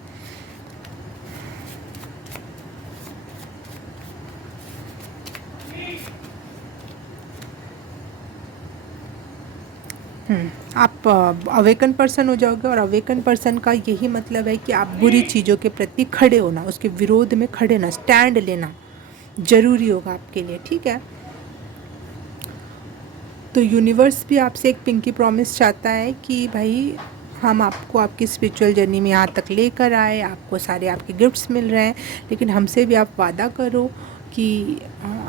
आप अवेकन पर्सन हो जाओगे, और अवेकन पर्सन का यही मतलब है कि आप बुरी चीज़ों के प्रति खड़े होना, उसके विरोध में खड़े होना, स्टैंड लेना ज़रूरी होगा आपके लिए, ठीक है। तो यूनिवर्स भी आपसे एक पिंकी प्रॉमिस चाहता है कि भाई हम आपको आपकी स्पिरिचुअल जर्नी में यहाँ तक लेकर आए, आपको सारे आपके गिफ्ट्स मिल रहे हैं, लेकिन हमसे भी आप वादा करो कि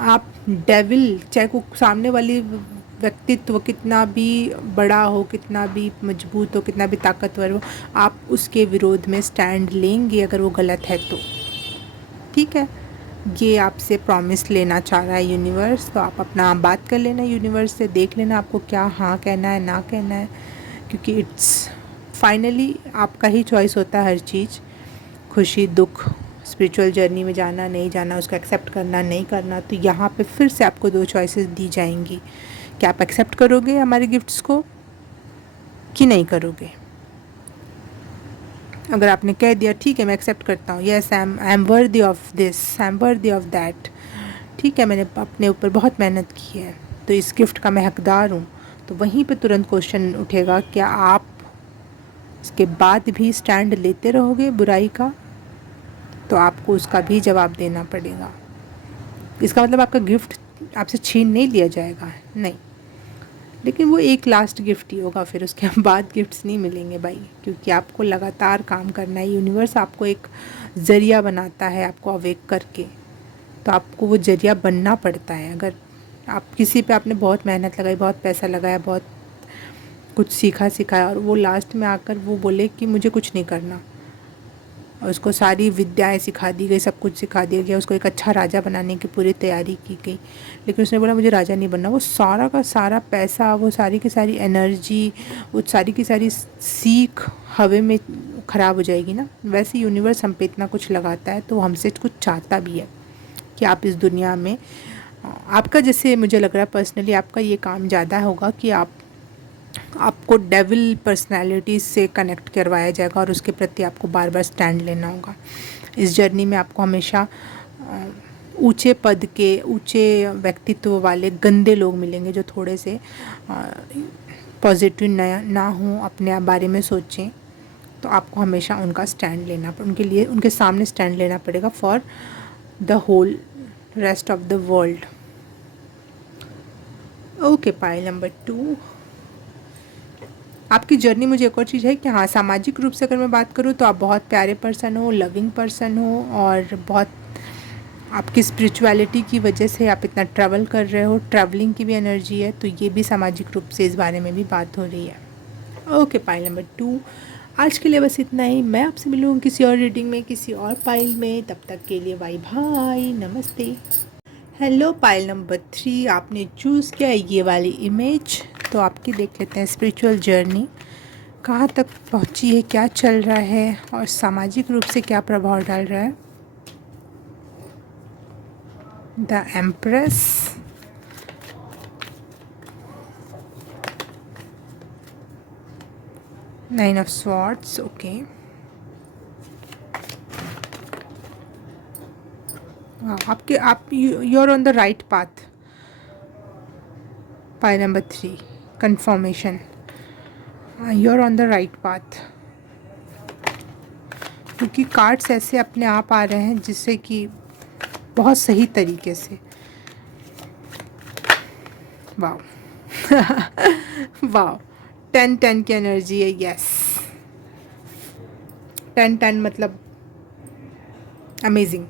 आप डेविल, चाहे को सामने वाली व्यक्तित्व कितना भी बड़ा हो, कितना भी मजबूत हो, कितना भी ताकतवर हो, आप उसके विरोध में स्टैंड लेंगे अगर वो गलत है तो, ठीक है। ये आपसे प्रॉमिस लेना चाह रहा है यूनिवर्स, तो आप अपना बात कर लेना यूनिवर्स से, देख लेना आपको क्या हाँ कहना है, ना कहना है, क्योंकि इट्स फाइनली आपका ही चॉइस होता है हर चीज़, खुशी दुख, स्पिरिचुअल जर्नी में जाना नहीं जाना, उसको एक्सेप्ट करना नहीं करना। तो यहाँ पे फिर से आपको 2 चॉइसेस दी जाएंगी कि आप एक्सेप्ट करोगे हमारे गिफ्ट्स को कि नहीं करोगे। अगर आपने कह दिया ठीक है मैं एक्सेप्ट करता हूँ, yes I am worthy of this, I am worthy of that, ठीक है मैंने अपने ऊपर बहुत मेहनत की है तो इस गिफ्ट का मैं हकदार हूँ, तो वहीं पे तुरंत क्वेश्चन उठेगा, क्या आप इसके बाद भी स्टैंड लेते रहोगे बुराई का? तो आपको उसका भी जवाब देना पड़ेगा। इसका मतलब आपका गिफ्ट आपसे छीन नहीं लिया जाएगा, नहीं, लेकिन वो एक लास्ट गिफ्ट ही होगा, फिर उसके बाद गिफ्ट्स नहीं मिलेंगे भाई, क्योंकि आपको लगातार काम करना है। यूनिवर्स आपको एक ज़रिया बनाता है आपको अवेक करके, तो आपको वो ज़रिया बनना पड़ता है। अगर आप किसी पे आपने बहुत मेहनत लगाई, बहुत पैसा लगाया, बहुत कुछ सीखा सिखाया, और वो लास्ट में आकर वो बोले कि मुझे कुछ नहीं करना, और उसको सारी विद्याएं सिखा दी गई, सब कुछ सिखा दिया गया, उसको एक अच्छा राजा बनाने की पूरी तैयारी की गई, लेकिन उसने बोला मुझे राजा नहीं बनना, वो सारा का सारा पैसा, वो सारी की सारी एनर्जी, वो सारी की सारी सीख हवा में ख़राब हो जाएगी ना। वैसे यूनिवर्स हम पे इतना कुछ लगाता है, तो वो हमसे कुछ चाहता भी है कि आप इस दुनिया में, आपका जैसे मुझे लग रहा है पर्सनली आपका ये काम ज़्यादा होगा कि आपको डेविल पर्सनैलिटी से कनेक्ट करवाया जाएगा, और उसके प्रति आपको बार बार स्टैंड लेना होगा। इस जर्नी में आपको हमेशा ऊंचे पद के, ऊंचे व्यक्तित्व वाले गंदे लोग मिलेंगे, जो थोड़े से पॉजिटिव ना हो, अपने आप बारे में सोचें, तो आपको हमेशा उनका स्टैंड लेना उनके लिए, उनके सामने स्टैंड लेना पड़ेगा for the whole rest of the world. Okay, pile number 2, आपकी जर्नी, मुझे एक और चीज़ है कि हाँ, सामाजिक रूप से अगर मैं बात करूँ तो आप बहुत प्यारे पर्सन हो, लविंग पर्सन हो, और बहुत आपकी स्पिरिचुअलिटी की वजह से आप इतना ट्रैवल कर रहे हो, ट्रैवलिंग की भी एनर्जी है, तो ये भी सामाजिक रूप से इस बारे में भी बात हो रही है। ओके, पाइल नंबर 2, आज के लिए बस इतना ही। मैं आपसे मिलूँगी किसी और रीडिंग में, किसी और पाइल में, तब तक के लिए बाय बाय, नमस्ते। हेलो, पाइल नंबर 3, आपने चूज़ किया ये वाली इमेज, तो आपकी देख लेते हैं स्पिरिचुअल जर्नी कहाँ तक पहुँची है, क्या चल रहा है, और सामाजिक रूप से क्या प्रभाव डाल रहा है। The empress, nine of swords, okay, आपके आप you are on the right path. Pile number 3, confirmation, you are on the right path, क्योंकि कार्ड्स ऐसे अपने आप आ रहे हैं जिससे कि बहुत सही तरीके से, वाह वाह, 10-10 की एनर्जी है, यस, 10-10 मतलब अमेजिंग।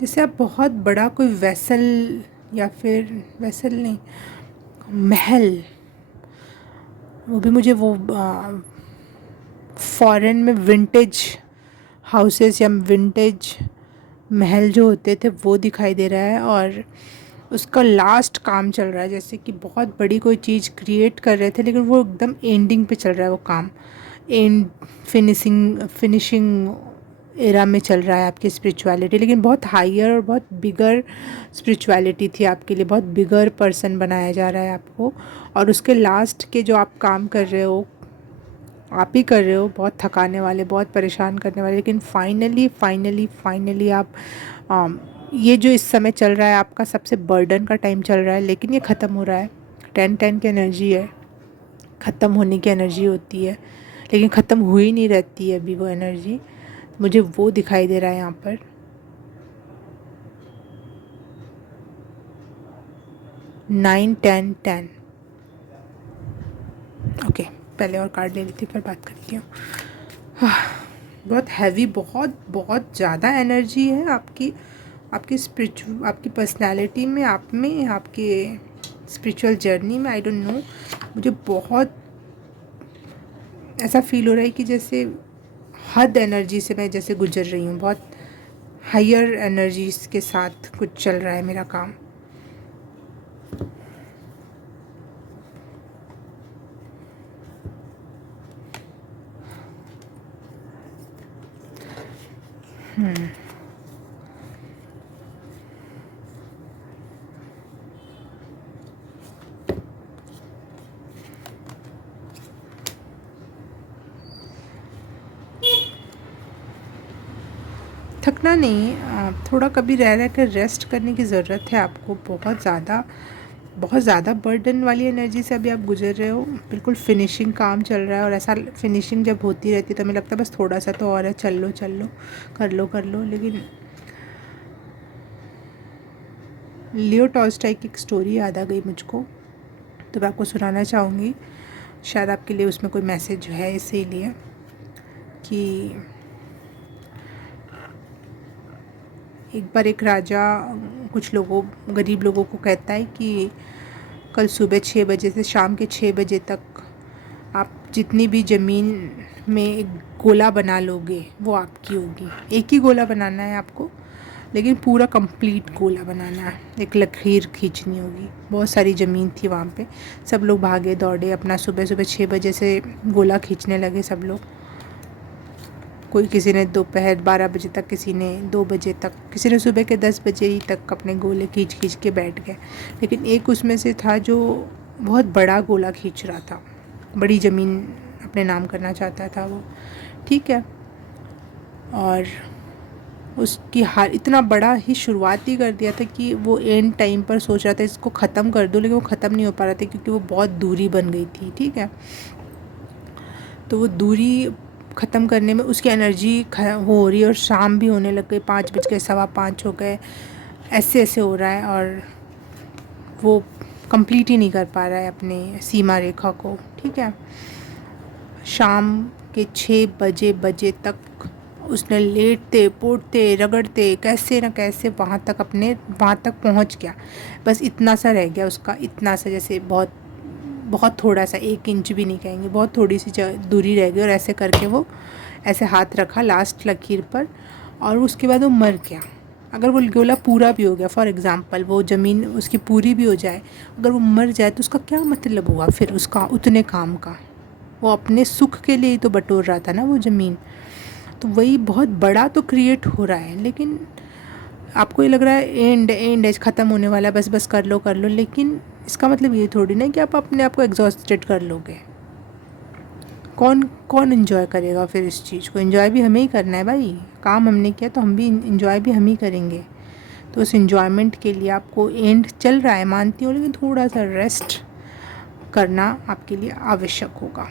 जैसे आप बहुत बड़ा कोई वेसल, या फिर वेसल नहीं, महल, वो भी मुझे वो फॉरेन में विंटेज हाउसेस या विंटेज महल जो होते थे वो दिखाई दे रहा है, और उसका लास्ट काम चल रहा है, जैसे कि बहुत बड़ी कोई चीज़ क्रिएट कर रहे थे, लेकिन वो एकदम एंडिंग पे चल रहा है वो काम, एंड फिनिशिंग एरा में चल रहा है आपकी स्पिरिचुअलिटी, लेकिन बहुत हायर और बहुत बिगर स्पिरिचुअलिटी थी आपके लिए, बहुत बिगर पर्सन बनाया जा रहा है आपको, और उसके लास्ट के जो आप काम कर रहे हो, आप ही कर रहे हो, बहुत थकाने वाले, बहुत परेशान करने वाले, लेकिन फाइनली फाइनली फाइनली आप ये जो इस समय चल रहा है आपका सबसे बर्डन का टाइम चल रहा है, लेकिन ये ख़त्म हो रहा है। 10-10 की एनर्जी है, ख़त्म होने की एनर्जी होती है, लेकिन ख़त्म हुई नहीं रहती है अभी वो एनर्जी, मुझे वो दिखाई दे रहा है यहाँ पर। 9-10-10, ओके, पहले और कार्ड ले लेती फिर बात करती हूँ। बहुत हैवी, बहुत बहुत ज़्यादा एनर्जी है आपकी, आपकी पर्सनालिटी में, आप में, आपके स्पिरिचुअल जर्नी में, आई डोंट नो, मुझे बहुत ऐसा फील हो रहा है कि जैसे हद एनर्जी से मैं जैसे गुजर रही हूँ, बहुत हायर एनर्जीज के साथ कुछ चल रहा है मेरा काम। थकना नहीं, थोड़ा कभी रह रह कर रेस्ट करने की ज़रूरत है आपको। बहुत ज़्यादा बर्डन वाली एनर्जी से अभी आप गुजर रहे हो, बिल्कुल फिनिशिंग काम चल रहा है। और ऐसा फिनिशिंग जब होती रहती है तो हमें लगता है बस थोड़ा सा तो और है, चल लो कर लो। लेकिन लियो टॉल्स्टॉय की एक स्टोरी याद आ गई मुझको, तो मैं आपको सुनाना चाहूँगी। शायद आपके लिए उसमें कोई मैसेज है, इसीलिए कि एक बार एक राजा कुछ लोगों, गरीब लोगों को कहता है कि कल सुबह 6 बजे से शाम के 6 बजे तक आप जितनी भी ज़मीन में एक गोला बना लोगे वो आपकी होगी। एक ही गोला बनाना है आपको, लेकिन पूरा कंप्लीट गोला बनाना है। एक लकीर खींचनी होगी। बहुत सारी ज़मीन थी वहाँ पे। सब लोग भागे दौड़े, अपना सुबह सुबह 6 बजे से गोला खींचने लगे सब लोग। कोई किसी ने दोपहर 12 बजे तक, किसी ने 2 बजे तक, किसी ने सुबह के 10 बजे ही तक अपने गोले खींच खींच के बैठ गए। लेकिन एक उसमें से था जो बहुत बड़ा गोला खींच रहा था, बड़ी ज़मीन अपने नाम करना चाहता था वो, ठीक है। और उसकी हार इतना बड़ा ही शुरुआत ही कर दिया था कि वो एंड टाइम पर सोच रहा था इसको ख़त्म कर दो, लेकिन वो ख़त्म नहीं हो पा रहा था क्योंकि वो बहुत दूरी बन गई थी, ठीक है। तो वो दूरी ख़त्म करने में उसकी एनर्जी हो रही है, और शाम भी होने लग गई, 5 बज गए, 5:15 हो गए, ऐसे ऐसे हो रहा है। और वो कंप्लीट ही नहीं कर पा रहा है अपने सीमा रेखा को, ठीक है। शाम के 6 बजे तक उसने लेटते पोड़ते रगड़ते कैसे न कैसे वहाँ तक पहुँच गया। बस इतना सा रह गया उसका, इतना सा, जैसे बहुत बहुत थोड़ा सा, 1 इंच भी नहीं कहेंगे, बहुत थोड़ी सी दूरी रह गई। और ऐसे करके वो ऐसे हाथ रखा लास्ट लकीर पर, और उसके बाद वो मर गया। अगर वो गोला पूरा भी हो गया, फॉर एग्ज़ाम्पल वो ज़मीन उसकी पूरी भी हो जाए, अगर वो मर जाए तो उसका क्या मतलब हुआ फिर उसका उतने काम का? वो अपने सुख के लिए ही तो बटोर रहा था ना वो ज़मीन। तो वही बहुत बड़ा तो क्रिएट हो रहा है, लेकिन आपको ये लग रहा है एंड ख़त्म होने वाला है, बस कर लो। लेकिन इसका मतलब ये थोड़ी ना कि आप अपने आप को एग्जॉस्टेड कर लोगे। कौन एंजॉय करेगा फिर इस चीज़ को? एंजॉय भी हमें ही करना है भाई, काम हमने किया तो हम भी एंजॉय भी हम ही करेंगे। तो उस एंजॉयमेंट के लिए आपको एंड चल रहा है मानती हूँ, लेकिन थोड़ा सा रेस्ट करना आपके लिए आवश्यक होगा।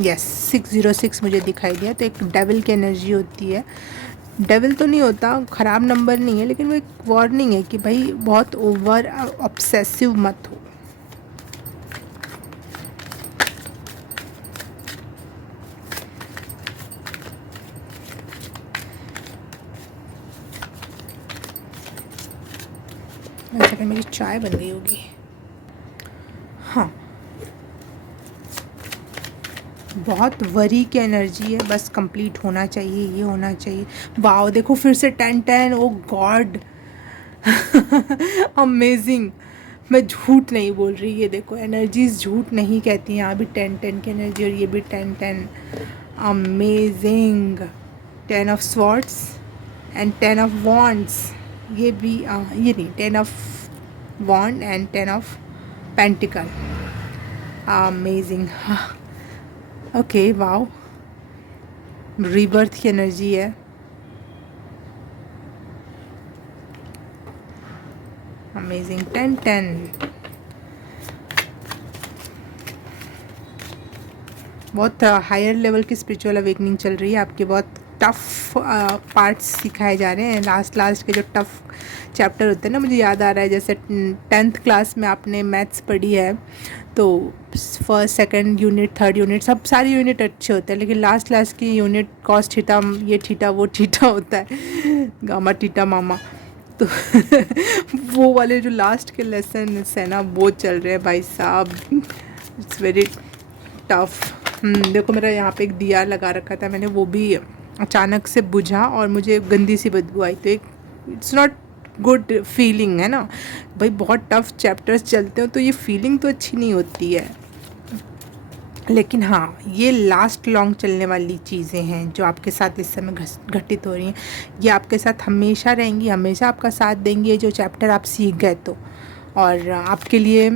यस, 606 मुझे दिखाई दिया। तो एक डेविल की एनर्जी होती है। डेविल तो नहीं होता, ख़राब नंबर नहीं है, लेकिन वो एक वार्निंग है कि भाई बहुत ओवर ऑब्सेसिव मत हो। अच्छा, मेरी चाय बन गई होगी। हाँ, बहुत वरी की एनर्जी है, बस कंप्लीट होना चाहिए, ये होना चाहिए। वाओ, देखो फिर से 10-10, ओ गॉड अमेजिंग। मैं झूठ नहीं बोल रही, ये देखो एनर्जीज झूठ नहीं कहती। यहाँ भी 10-10 की एनर्जी, और ये भी 10-10, amazing. 10 of swords and 10 of wands, ये भी ये नहीं, 10 of wand and 10 of pentacle, amazing. Okay, wow, rebirth की एनर्जी है, अमेजिंग। 10-10, बहुत हायर लेवल की स्पिरिचुअल अवेकनिंग चल रही है आपके। बहुत टफ पार्ट्स सिखाए जा रहे हैं। लास्ट के जो टफ चैप्टर होते हैं ना, मुझे याद आ रहा है जैसे 10th क्लास में आपने मैथ्स पढ़ी है, तो first second unit, third unit, सब सारे यूनिट अच्छे होते हैं, लेकिन लास्ट की यूनिट कॉस थीटा, ये थीटा वो थीटा होता है, गामा थीटा मामा। तो वो वाले जो लास्ट के लेसन है ना, वो चल रहे हैं भाई साहब। It's very tough. देखो मेरा यहाँ पे एक दिया लगा रखा था मैंने, वो भी अचानक से बुझा और मुझे गंदी सी बदबू आई। तो एक इट्स नॉट गुड फीलिंग है ना भाई। बहुत टफ चैप्टर्स चलते हो तो ये फीलिंग तो अच्छी नहीं होती है। लेकिन हाँ, ये लास्ट लॉन्ग चलने वाली चीज़ें हैं जो आपके साथ इस समय घटित हो रही हैं। ये आपके साथ हमेशा रहेंगी, हमेशा आपका साथ देंगी, जो चैप्टर आप सीख गए तो। और आपके लिए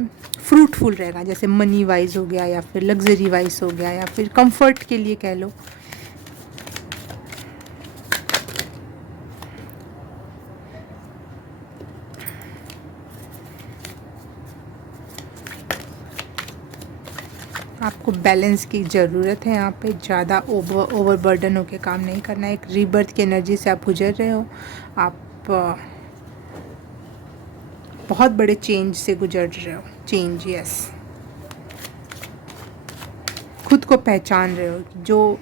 फ्रूटफुल रहेगा, जैसे मनी वाइज हो गया या फिर लग्जरी वाइज हो गया या फिर कंफर्ट के लिए कह लो। आपको बैलेंस की ज़रूरत है यहाँ पे, ज़्यादा ओवरबर्डन होके काम नहीं करना है। एक रीबर्थ की एनर्जी से आप गुजर रहे हो, आप बहुत बड़े चेंज से गुजर रहे हो। चेंज, यस, खुद को पहचान रहे हो। जो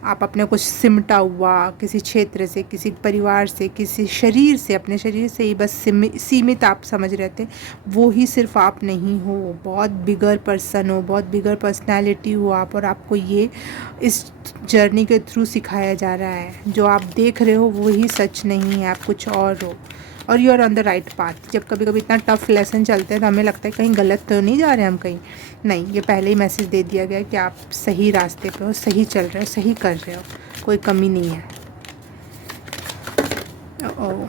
आप अपने को सिमटा हुआ किसी क्षेत्र से, किसी परिवार से, किसी शरीर से, अपने शरीर से ही बस सीमित आप समझ रहे थे, वो ही सिर्फ आप नहीं हो। बहुत बिगर पर्सन हो, बहुत बिगर पर्सनालिटी हो आप, और आपको ये इस जर्नी के थ्रू सिखाया जा रहा है। जो आप देख रहे हो वो ही सच नहीं है, आप कुछ और हो, और you are on the right path. जब कभी कभी इतना टफ लेसन चलते हैं तो हमें लगता है कहीं गलत तो नहीं जा रहे हम कहीं, नहीं, ये पहले ही मैसेज दे दिया गया कि आप सही रास्ते पे हो, सही चल रहे हो, सही कर रहे हो, कोई कमी नहीं है। ओ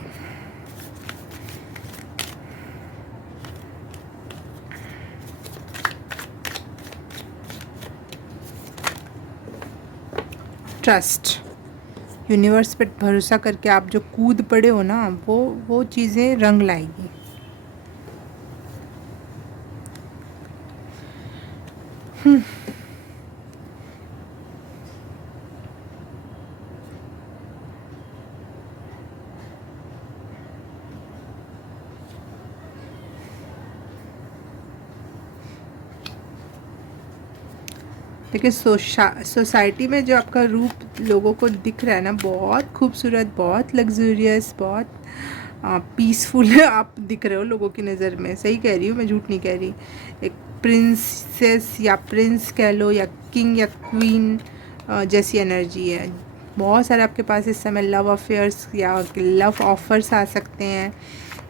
ट्रस्ट, यूनिवर्स पे भरोसा करके आप जो कूद पड़े हो ना, वो चीज़ें रंग लाएगी। देखिए, सोसाइटी में जो आपका रूप लोगों को दिख रहा है ना, बहुत खूबसूरत, बहुत लग्जूरियस, बहुत पीसफुल आप दिख रहे हो लोगों की नज़र में। सही कह रही हूँ मैं, झूठ नहीं कह रही। एक प्रिंसेस या प्रिंस कह लो, या किंग या क्वीन जैसी एनर्जी है। बहुत सारे आपके पास इस समय लव अफेयर्स या लव ऑफर्स आ सकते हैं।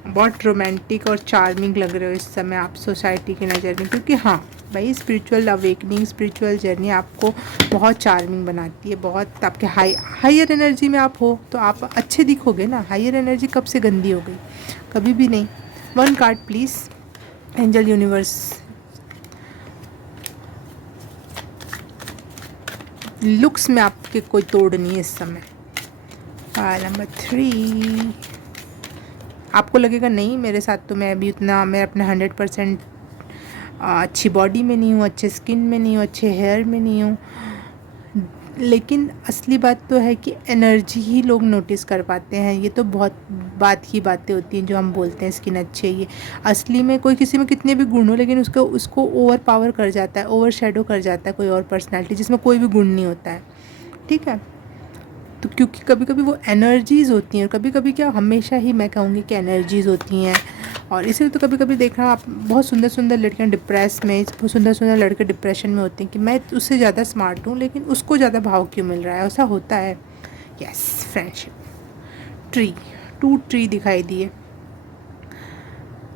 बहुत रोमांटिक और चार्मिंग लग रहे हो इस समय आप सोसाइटी की नज़र में, क्योंकि हाँ भाई, स्पिरिचुअल अवेकनिंग, स्पिरिचुअल जर्नी आपको बहुत चार्मिंग बनाती है। बहुत आपके हायर एनर्जी में आप हो तो आप अच्छे दिखोगे ना। हायर एनर्जी कब से गंदी हो गई? कभी भी नहीं। One card please, angel universe. Looks में आपके कोई तोड़ नहीं है इस समय। नंबर 3, आपको लगेगा नहीं मेरे साथ तो मैं अभी उतना, मैं अपना 100% अच्छी बॉडी में नहीं हूँ, अच्छे स्किन में नहीं हूँ, अच्छे हेयर में नहीं हूँ। लेकिन असली बात तो है कि एनर्जी ही लोग नोटिस कर पाते हैं। ये तो बहुत बात की बातें होती हैं जो हम बोलते हैं स्किन अच्छी है, ये असली में कोई किसी में कितने भी गुण हो, लेकिन उसको ओवर पावर कर जाता है, ओवर शेडो कर जाता है कोई और पर्सनैलिटी जिसमें कोई भी गुण नहीं होता है। ठीक है, तो क्योंकि कभी कभी वो एनर्जीज़ होती हैं, और कभी कभी क्या, हमेशा ही मैं कहूँगी कि एनर्जीज़ होती हैं। और इसलिए तो कभी कभी देखना, आप बहुत सुंदर सुंदर लड़कियाँ डिप्रेस में, बहुत सुंदर सुंदर लड़के डिप्रेशन में होते हैं कि मैं उससे ज़्यादा स्मार्ट हूँ लेकिन उसको ज़्यादा भाव क्यों मिल रहा है, ऐसा होता है। Yes, friendship. ट्री, 2 ट्री दिखाई दिए,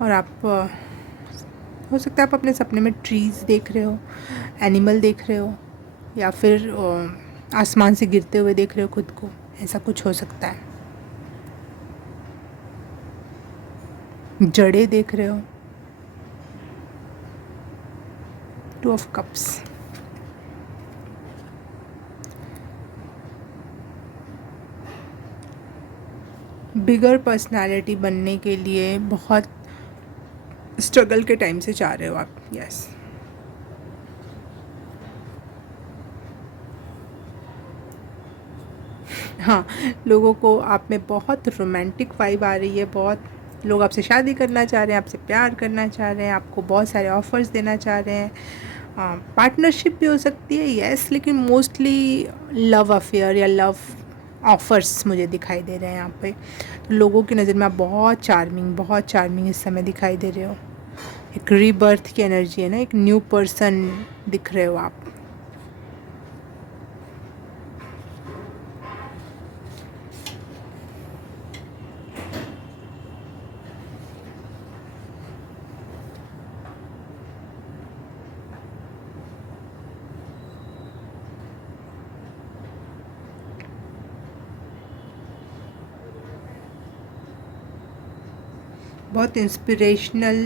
और आप हो सकता है आप अपने सपने में ट्रीज़ देख रहे हो, एनिमल देख रहे हो, या फिर आसमान से गिरते हुए देख रहे हो खुद को, ऐसा कुछ हो सकता है। जड़ें देख रहे हो, 2 ऑफ कप्स। बिगर पर्सनालिटी बनने के लिए बहुत स्ट्रगल के टाइम से चाह रहे हो आप। यस, हाँ, लोगों को आप में बहुत रोमांटिक वाइब आ रही है। बहुत लोग आपसे शादी करना चाह रहे हैं, आपसे प्यार करना चाह रहे हैं, आपको बहुत सारे ऑफ़र्स देना चाह रहे हैं। पार्टनरशिप भी हो सकती है, यस, लेकिन मोस्टली लव अफेयर या लव ऑफ़र्स मुझे दिखाई दे रहे हैं यहाँ पे। तो लोगों की नज़र में आप बहुत चार्मिंग इस समय दिखाई दे रहे हो। एक रीबर्थ की एनर्जी है ना, एक न्यू पर्सन दिख रहे हो आप। बहुत इंस्पिरेशनल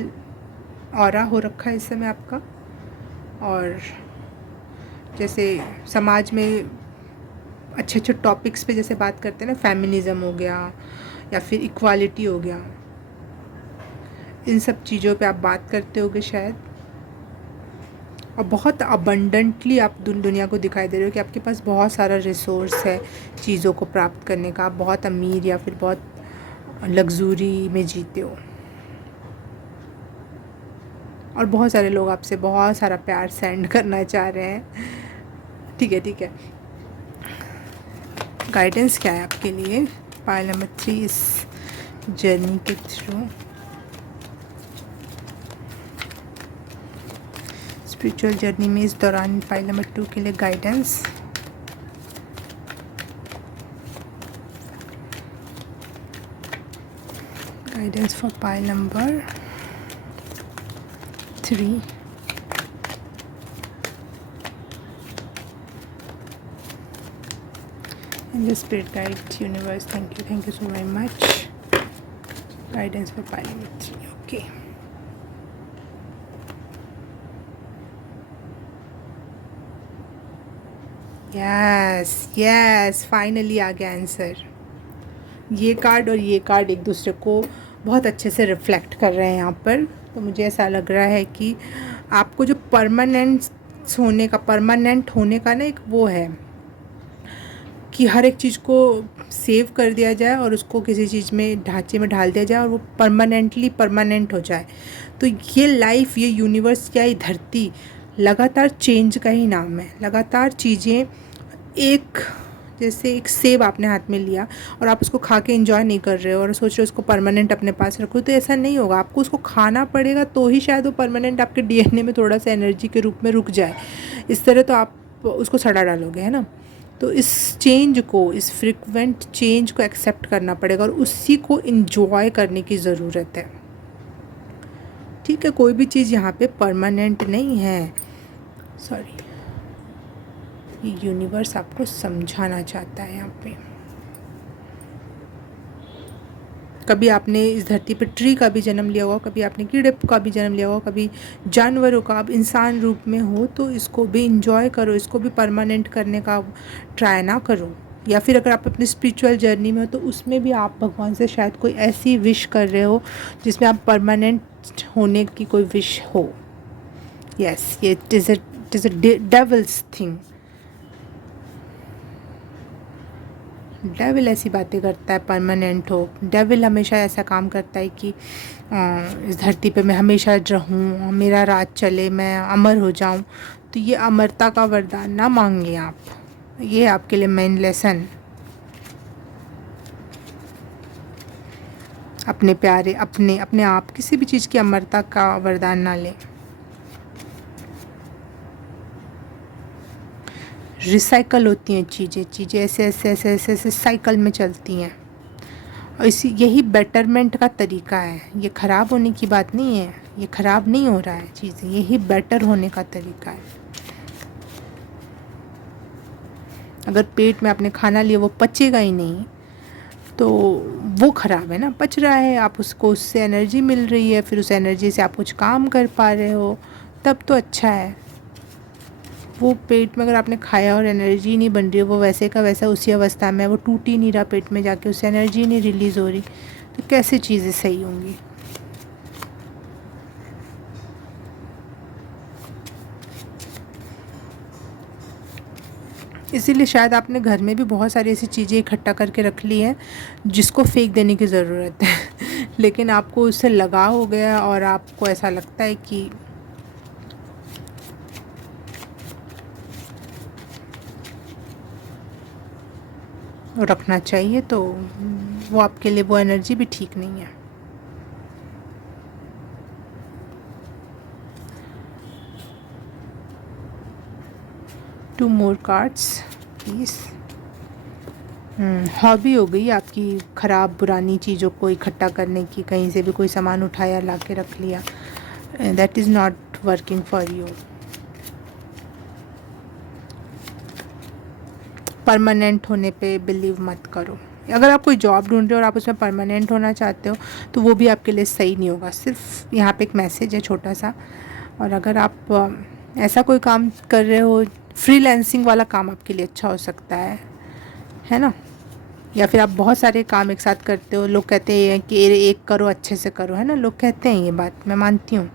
ऑरा हो रखा है इस समय आपका। और जैसे समाज में अच्छे अच्छे टॉपिक्स पे जैसे बात करते हैं ना, फेमिनिज़म हो गया या फिर इक्वालिटी हो गया, इन सब चीज़ों पे आप बात करते होगे शायद। और बहुत अबंडेंटली आप दुनिया को दिखाई दे रहे हो कि आपके पास बहुत सारा रिसोर्स है चीज़ों को प्राप्त करने का। आप बहुत अमीर या फिर बहुत लग्जरी में जीते हो, और बहुत सारे लोग आपसे बहुत सारा प्यार सेंड करना चाह रहे हैं। ठीक है, ठीक है। गाइडेंस क्या है आपके लिए पाइल नंबर 3 इस जर्नी के थ्रू? स्पिरिचुअल जर्नी में इस दौरान पाइल नंबर 2 के लिए guidance. Guidance for pile number 3। And the spirit guide, universe, thank you so very much. Guidance for pile number 3. Okay. Yes, finally आ गया आंसर। ये कार्ड और ये कार्ड एक दूसरे को बहुत अच्छे से रिफ्लेक्ट कर रहे हैं यहाँ पर। तो मुझे ऐसा लग रहा है कि आपको जो परमानेंट होने का ना एक वो है कि हर एक चीज़ को सेव कर दिया जाए और उसको किसी चीज़ में ढांचे में ढाल दिया जाए और वो परमानेंट हो जाए। तो ये लाइफ, ये यूनिवर्स, या ये धरती लगातार चेंज का ही नाम है। लगातार चीज़ें, जैसे एक सेब आपने हाथ में लिया और आप उसको खा के एंजॉय नहीं कर रहे हो और सोच रहे हो उसको परमानेंट अपने पास रखो, तो ऐसा नहीं होगा। आपको उसको खाना पड़ेगा तो ही शायद वो परमानेंट आपके डीएनए में थोड़ा सा एनर्जी के रूप में रुक जाए। इस तरह तो आप उसको सड़ा डालोगे, है ना। तो इस चेंज को, इस फ्रिक्वेंट चेंज को एक्सेप्ट करना पड़ेगा और उसी को इंजॉय करने की ज़रूरत है। ठीक है, कोई भी चीज़ यहाँ पे परमानेंट नहीं है। सॉरी, ये यूनिवर्स आपको समझाना चाहता है यहाँ पे। कभी आपने इस धरती पर ट्री का भी जन्म लिया होगा, कभी आपने कीड़े का भी जन्म लिया होगा, कभी जानवरों का। अब इंसान रूप में हो तो इसको भी इंजॉय करो, इसको भी परमानेंट करने का ट्राई ना करो। या फिर अगर आप अपनी स्पिरिचुअल जर्नी में हो तो उसमें भी आप भगवान से शायद कोई ऐसी विश कर रहे हो जिसमें आप परमानेंट होने की कोई विश हो। यस, ये it is a devils thing. Devil ऐसी बातें करता है परमानेंट हो। डेविल हमेशा ऐसा काम करता है कि इस धरती पे मैं हमेशा रहूं, मेरा राज चले, मैं अमर हो जाऊं। तो ये अमरता का वरदान ना मांगे आप। ये आपके लिए मेन लेसन। अपने प्यारे, अपने आप किसी भी चीज़ की अमरता का वरदान ना लें। रिसाइकल होती हैं चीज़ें ऐसे साइकिल में चलती हैं। और यही बेटरमेंट का तरीका है। ये ख़राब होने की बात नहीं है, ये ख़राब नहीं हो रहा है चीज़ें, यही बेटर होने का तरीका है। अगर पेट में आपने खाना लिया वो पचेगा ही नहीं तो वो ख़राब है ना। पच रहा है, आप उससे एनर्जी मिल रही है, फिर उस एनर्जी से आप कुछ काम कर पा रहे हो, तब तो अच्छा है। वो पेट में अगर आपने खाया और एनर्जी नहीं बन रही है, वो वैसे का वैसा उसी अवस्था में, वो टूट ही नहीं रहा पेट में जाके, उससे एनर्जी नहीं रिलीज़ हो रही, तो कैसे चीज़ें सही होंगी। इसीलिए शायद आपने घर में भी बहुत सारी ऐसी चीज़ें इकट्ठा करके रख ली हैं जिसको फेंक देने की ज़रूरत है लेकिन आपको उससे लगाव हो गया और आपको ऐसा लगता है कि रखना चाहिए, तो वो आपके लिए वो एनर्जी भी ठीक नहीं है। Two more cards please. Hobby हो गई आपकी ख़राब पुरानी चीज़ों को इकट्ठा करने की। कहीं से भी कोई सामान उठाया, ला के रख लिया, that is not working for you. Permanent होने पे बिलीव मत करो, अगर आप कोई जॉब ढूंढ रहे हो और आप उसमें परमानेंट होना चाहते हो तो वो भी आपके लिए सही नहीं होगा। सिर्फ यहाँ पे एक मैसेज है छोटा सा। और अगर आप ऐसा कोई काम कर रहे हो, फ्रीलांसिंग वाला काम आपके लिए अच्छा हो सकता है ना। या फिर आप बहुत सारे काम एक साथ करते हो, लोग कहते हैं कि एक करो अच्छे से करो, है ना, लोग कहते हैं ये बात, मैं मानती हूँ।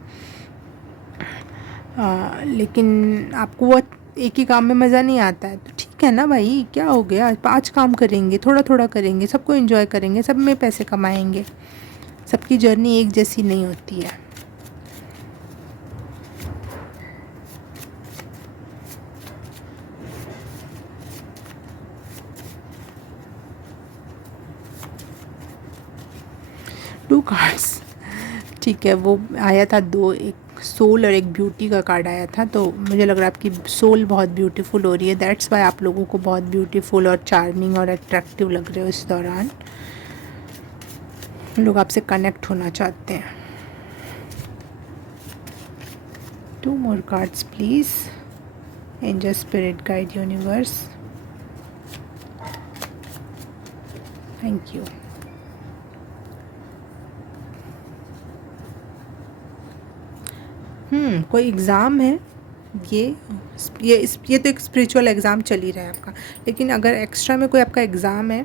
लेकिन आपको वो एक ही काम में मज़ा नहीं आता है तो ठीक है ना भाई, क्या हो गया, 5 काम करेंगे, थोड़ा थोड़ा करेंगे, सबको एंजॉय करेंगे, सब में पैसे कमाएंगे। सबकी जर्नी एक जैसी नहीं होती है। टू कार्ड्स, ठीक है, वो आया था 2, एक सोल और एक ब्यूटी का कार्ड आया था। तो मुझे लग रहा है आपकी सोल बहुत ब्यूटीफुल हो रही है, दैट्स वाई आप लोगों को बहुत ब्यूटीफुल और चार्मिंग और अट्रैक्टिव लग रहे हो इस दौरान। लोग आपसे कनेक्ट होना चाहते हैं। 2 मोर cards please, angel, spirit guide, universe, thank you. कोई एग्ज़ाम है, ये ये तो एक स्पिरिचुअल एग्ज़ाम चल ही रहा है आपका। लेकिन अगर एक्स्ट्रा में कोई आपका एग्ज़ाम है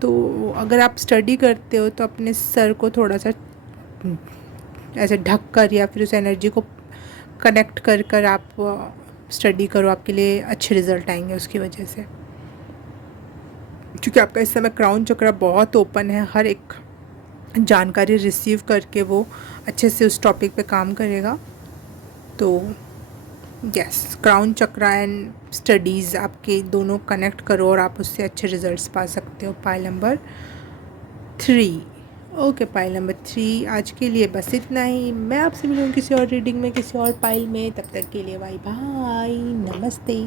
तो अगर आप स्टडी करते हो तो अपने सर को थोड़ा सा ऐसे ढक कर या फिर उस एनर्जी को कनेक्ट कर कर आप स्टडी करो, आपके लिए अच्छे रिज़ल्ट आएंगे उसकी वजह से। क्योंकि आपका इस समय क्राउन चक्र बहुत ओपन है, हर एक जानकारी रिसीव करके वो अच्छे से उस टॉपिक पे काम करेगा। तो यस, क्राउन चक्र एंड स्टडीज़ आपके दोनों कनेक्ट करो और आप उससे अच्छे रिजल्ट्स पा सकते हो। Pile number 3, okay, pile number 3 आज के लिए बस इतना ही। मैं आपसे मिलूँगी किसी और रीडिंग में, किसी और पाइल में। तब तक के लिए बाय बाय, नमस्ते।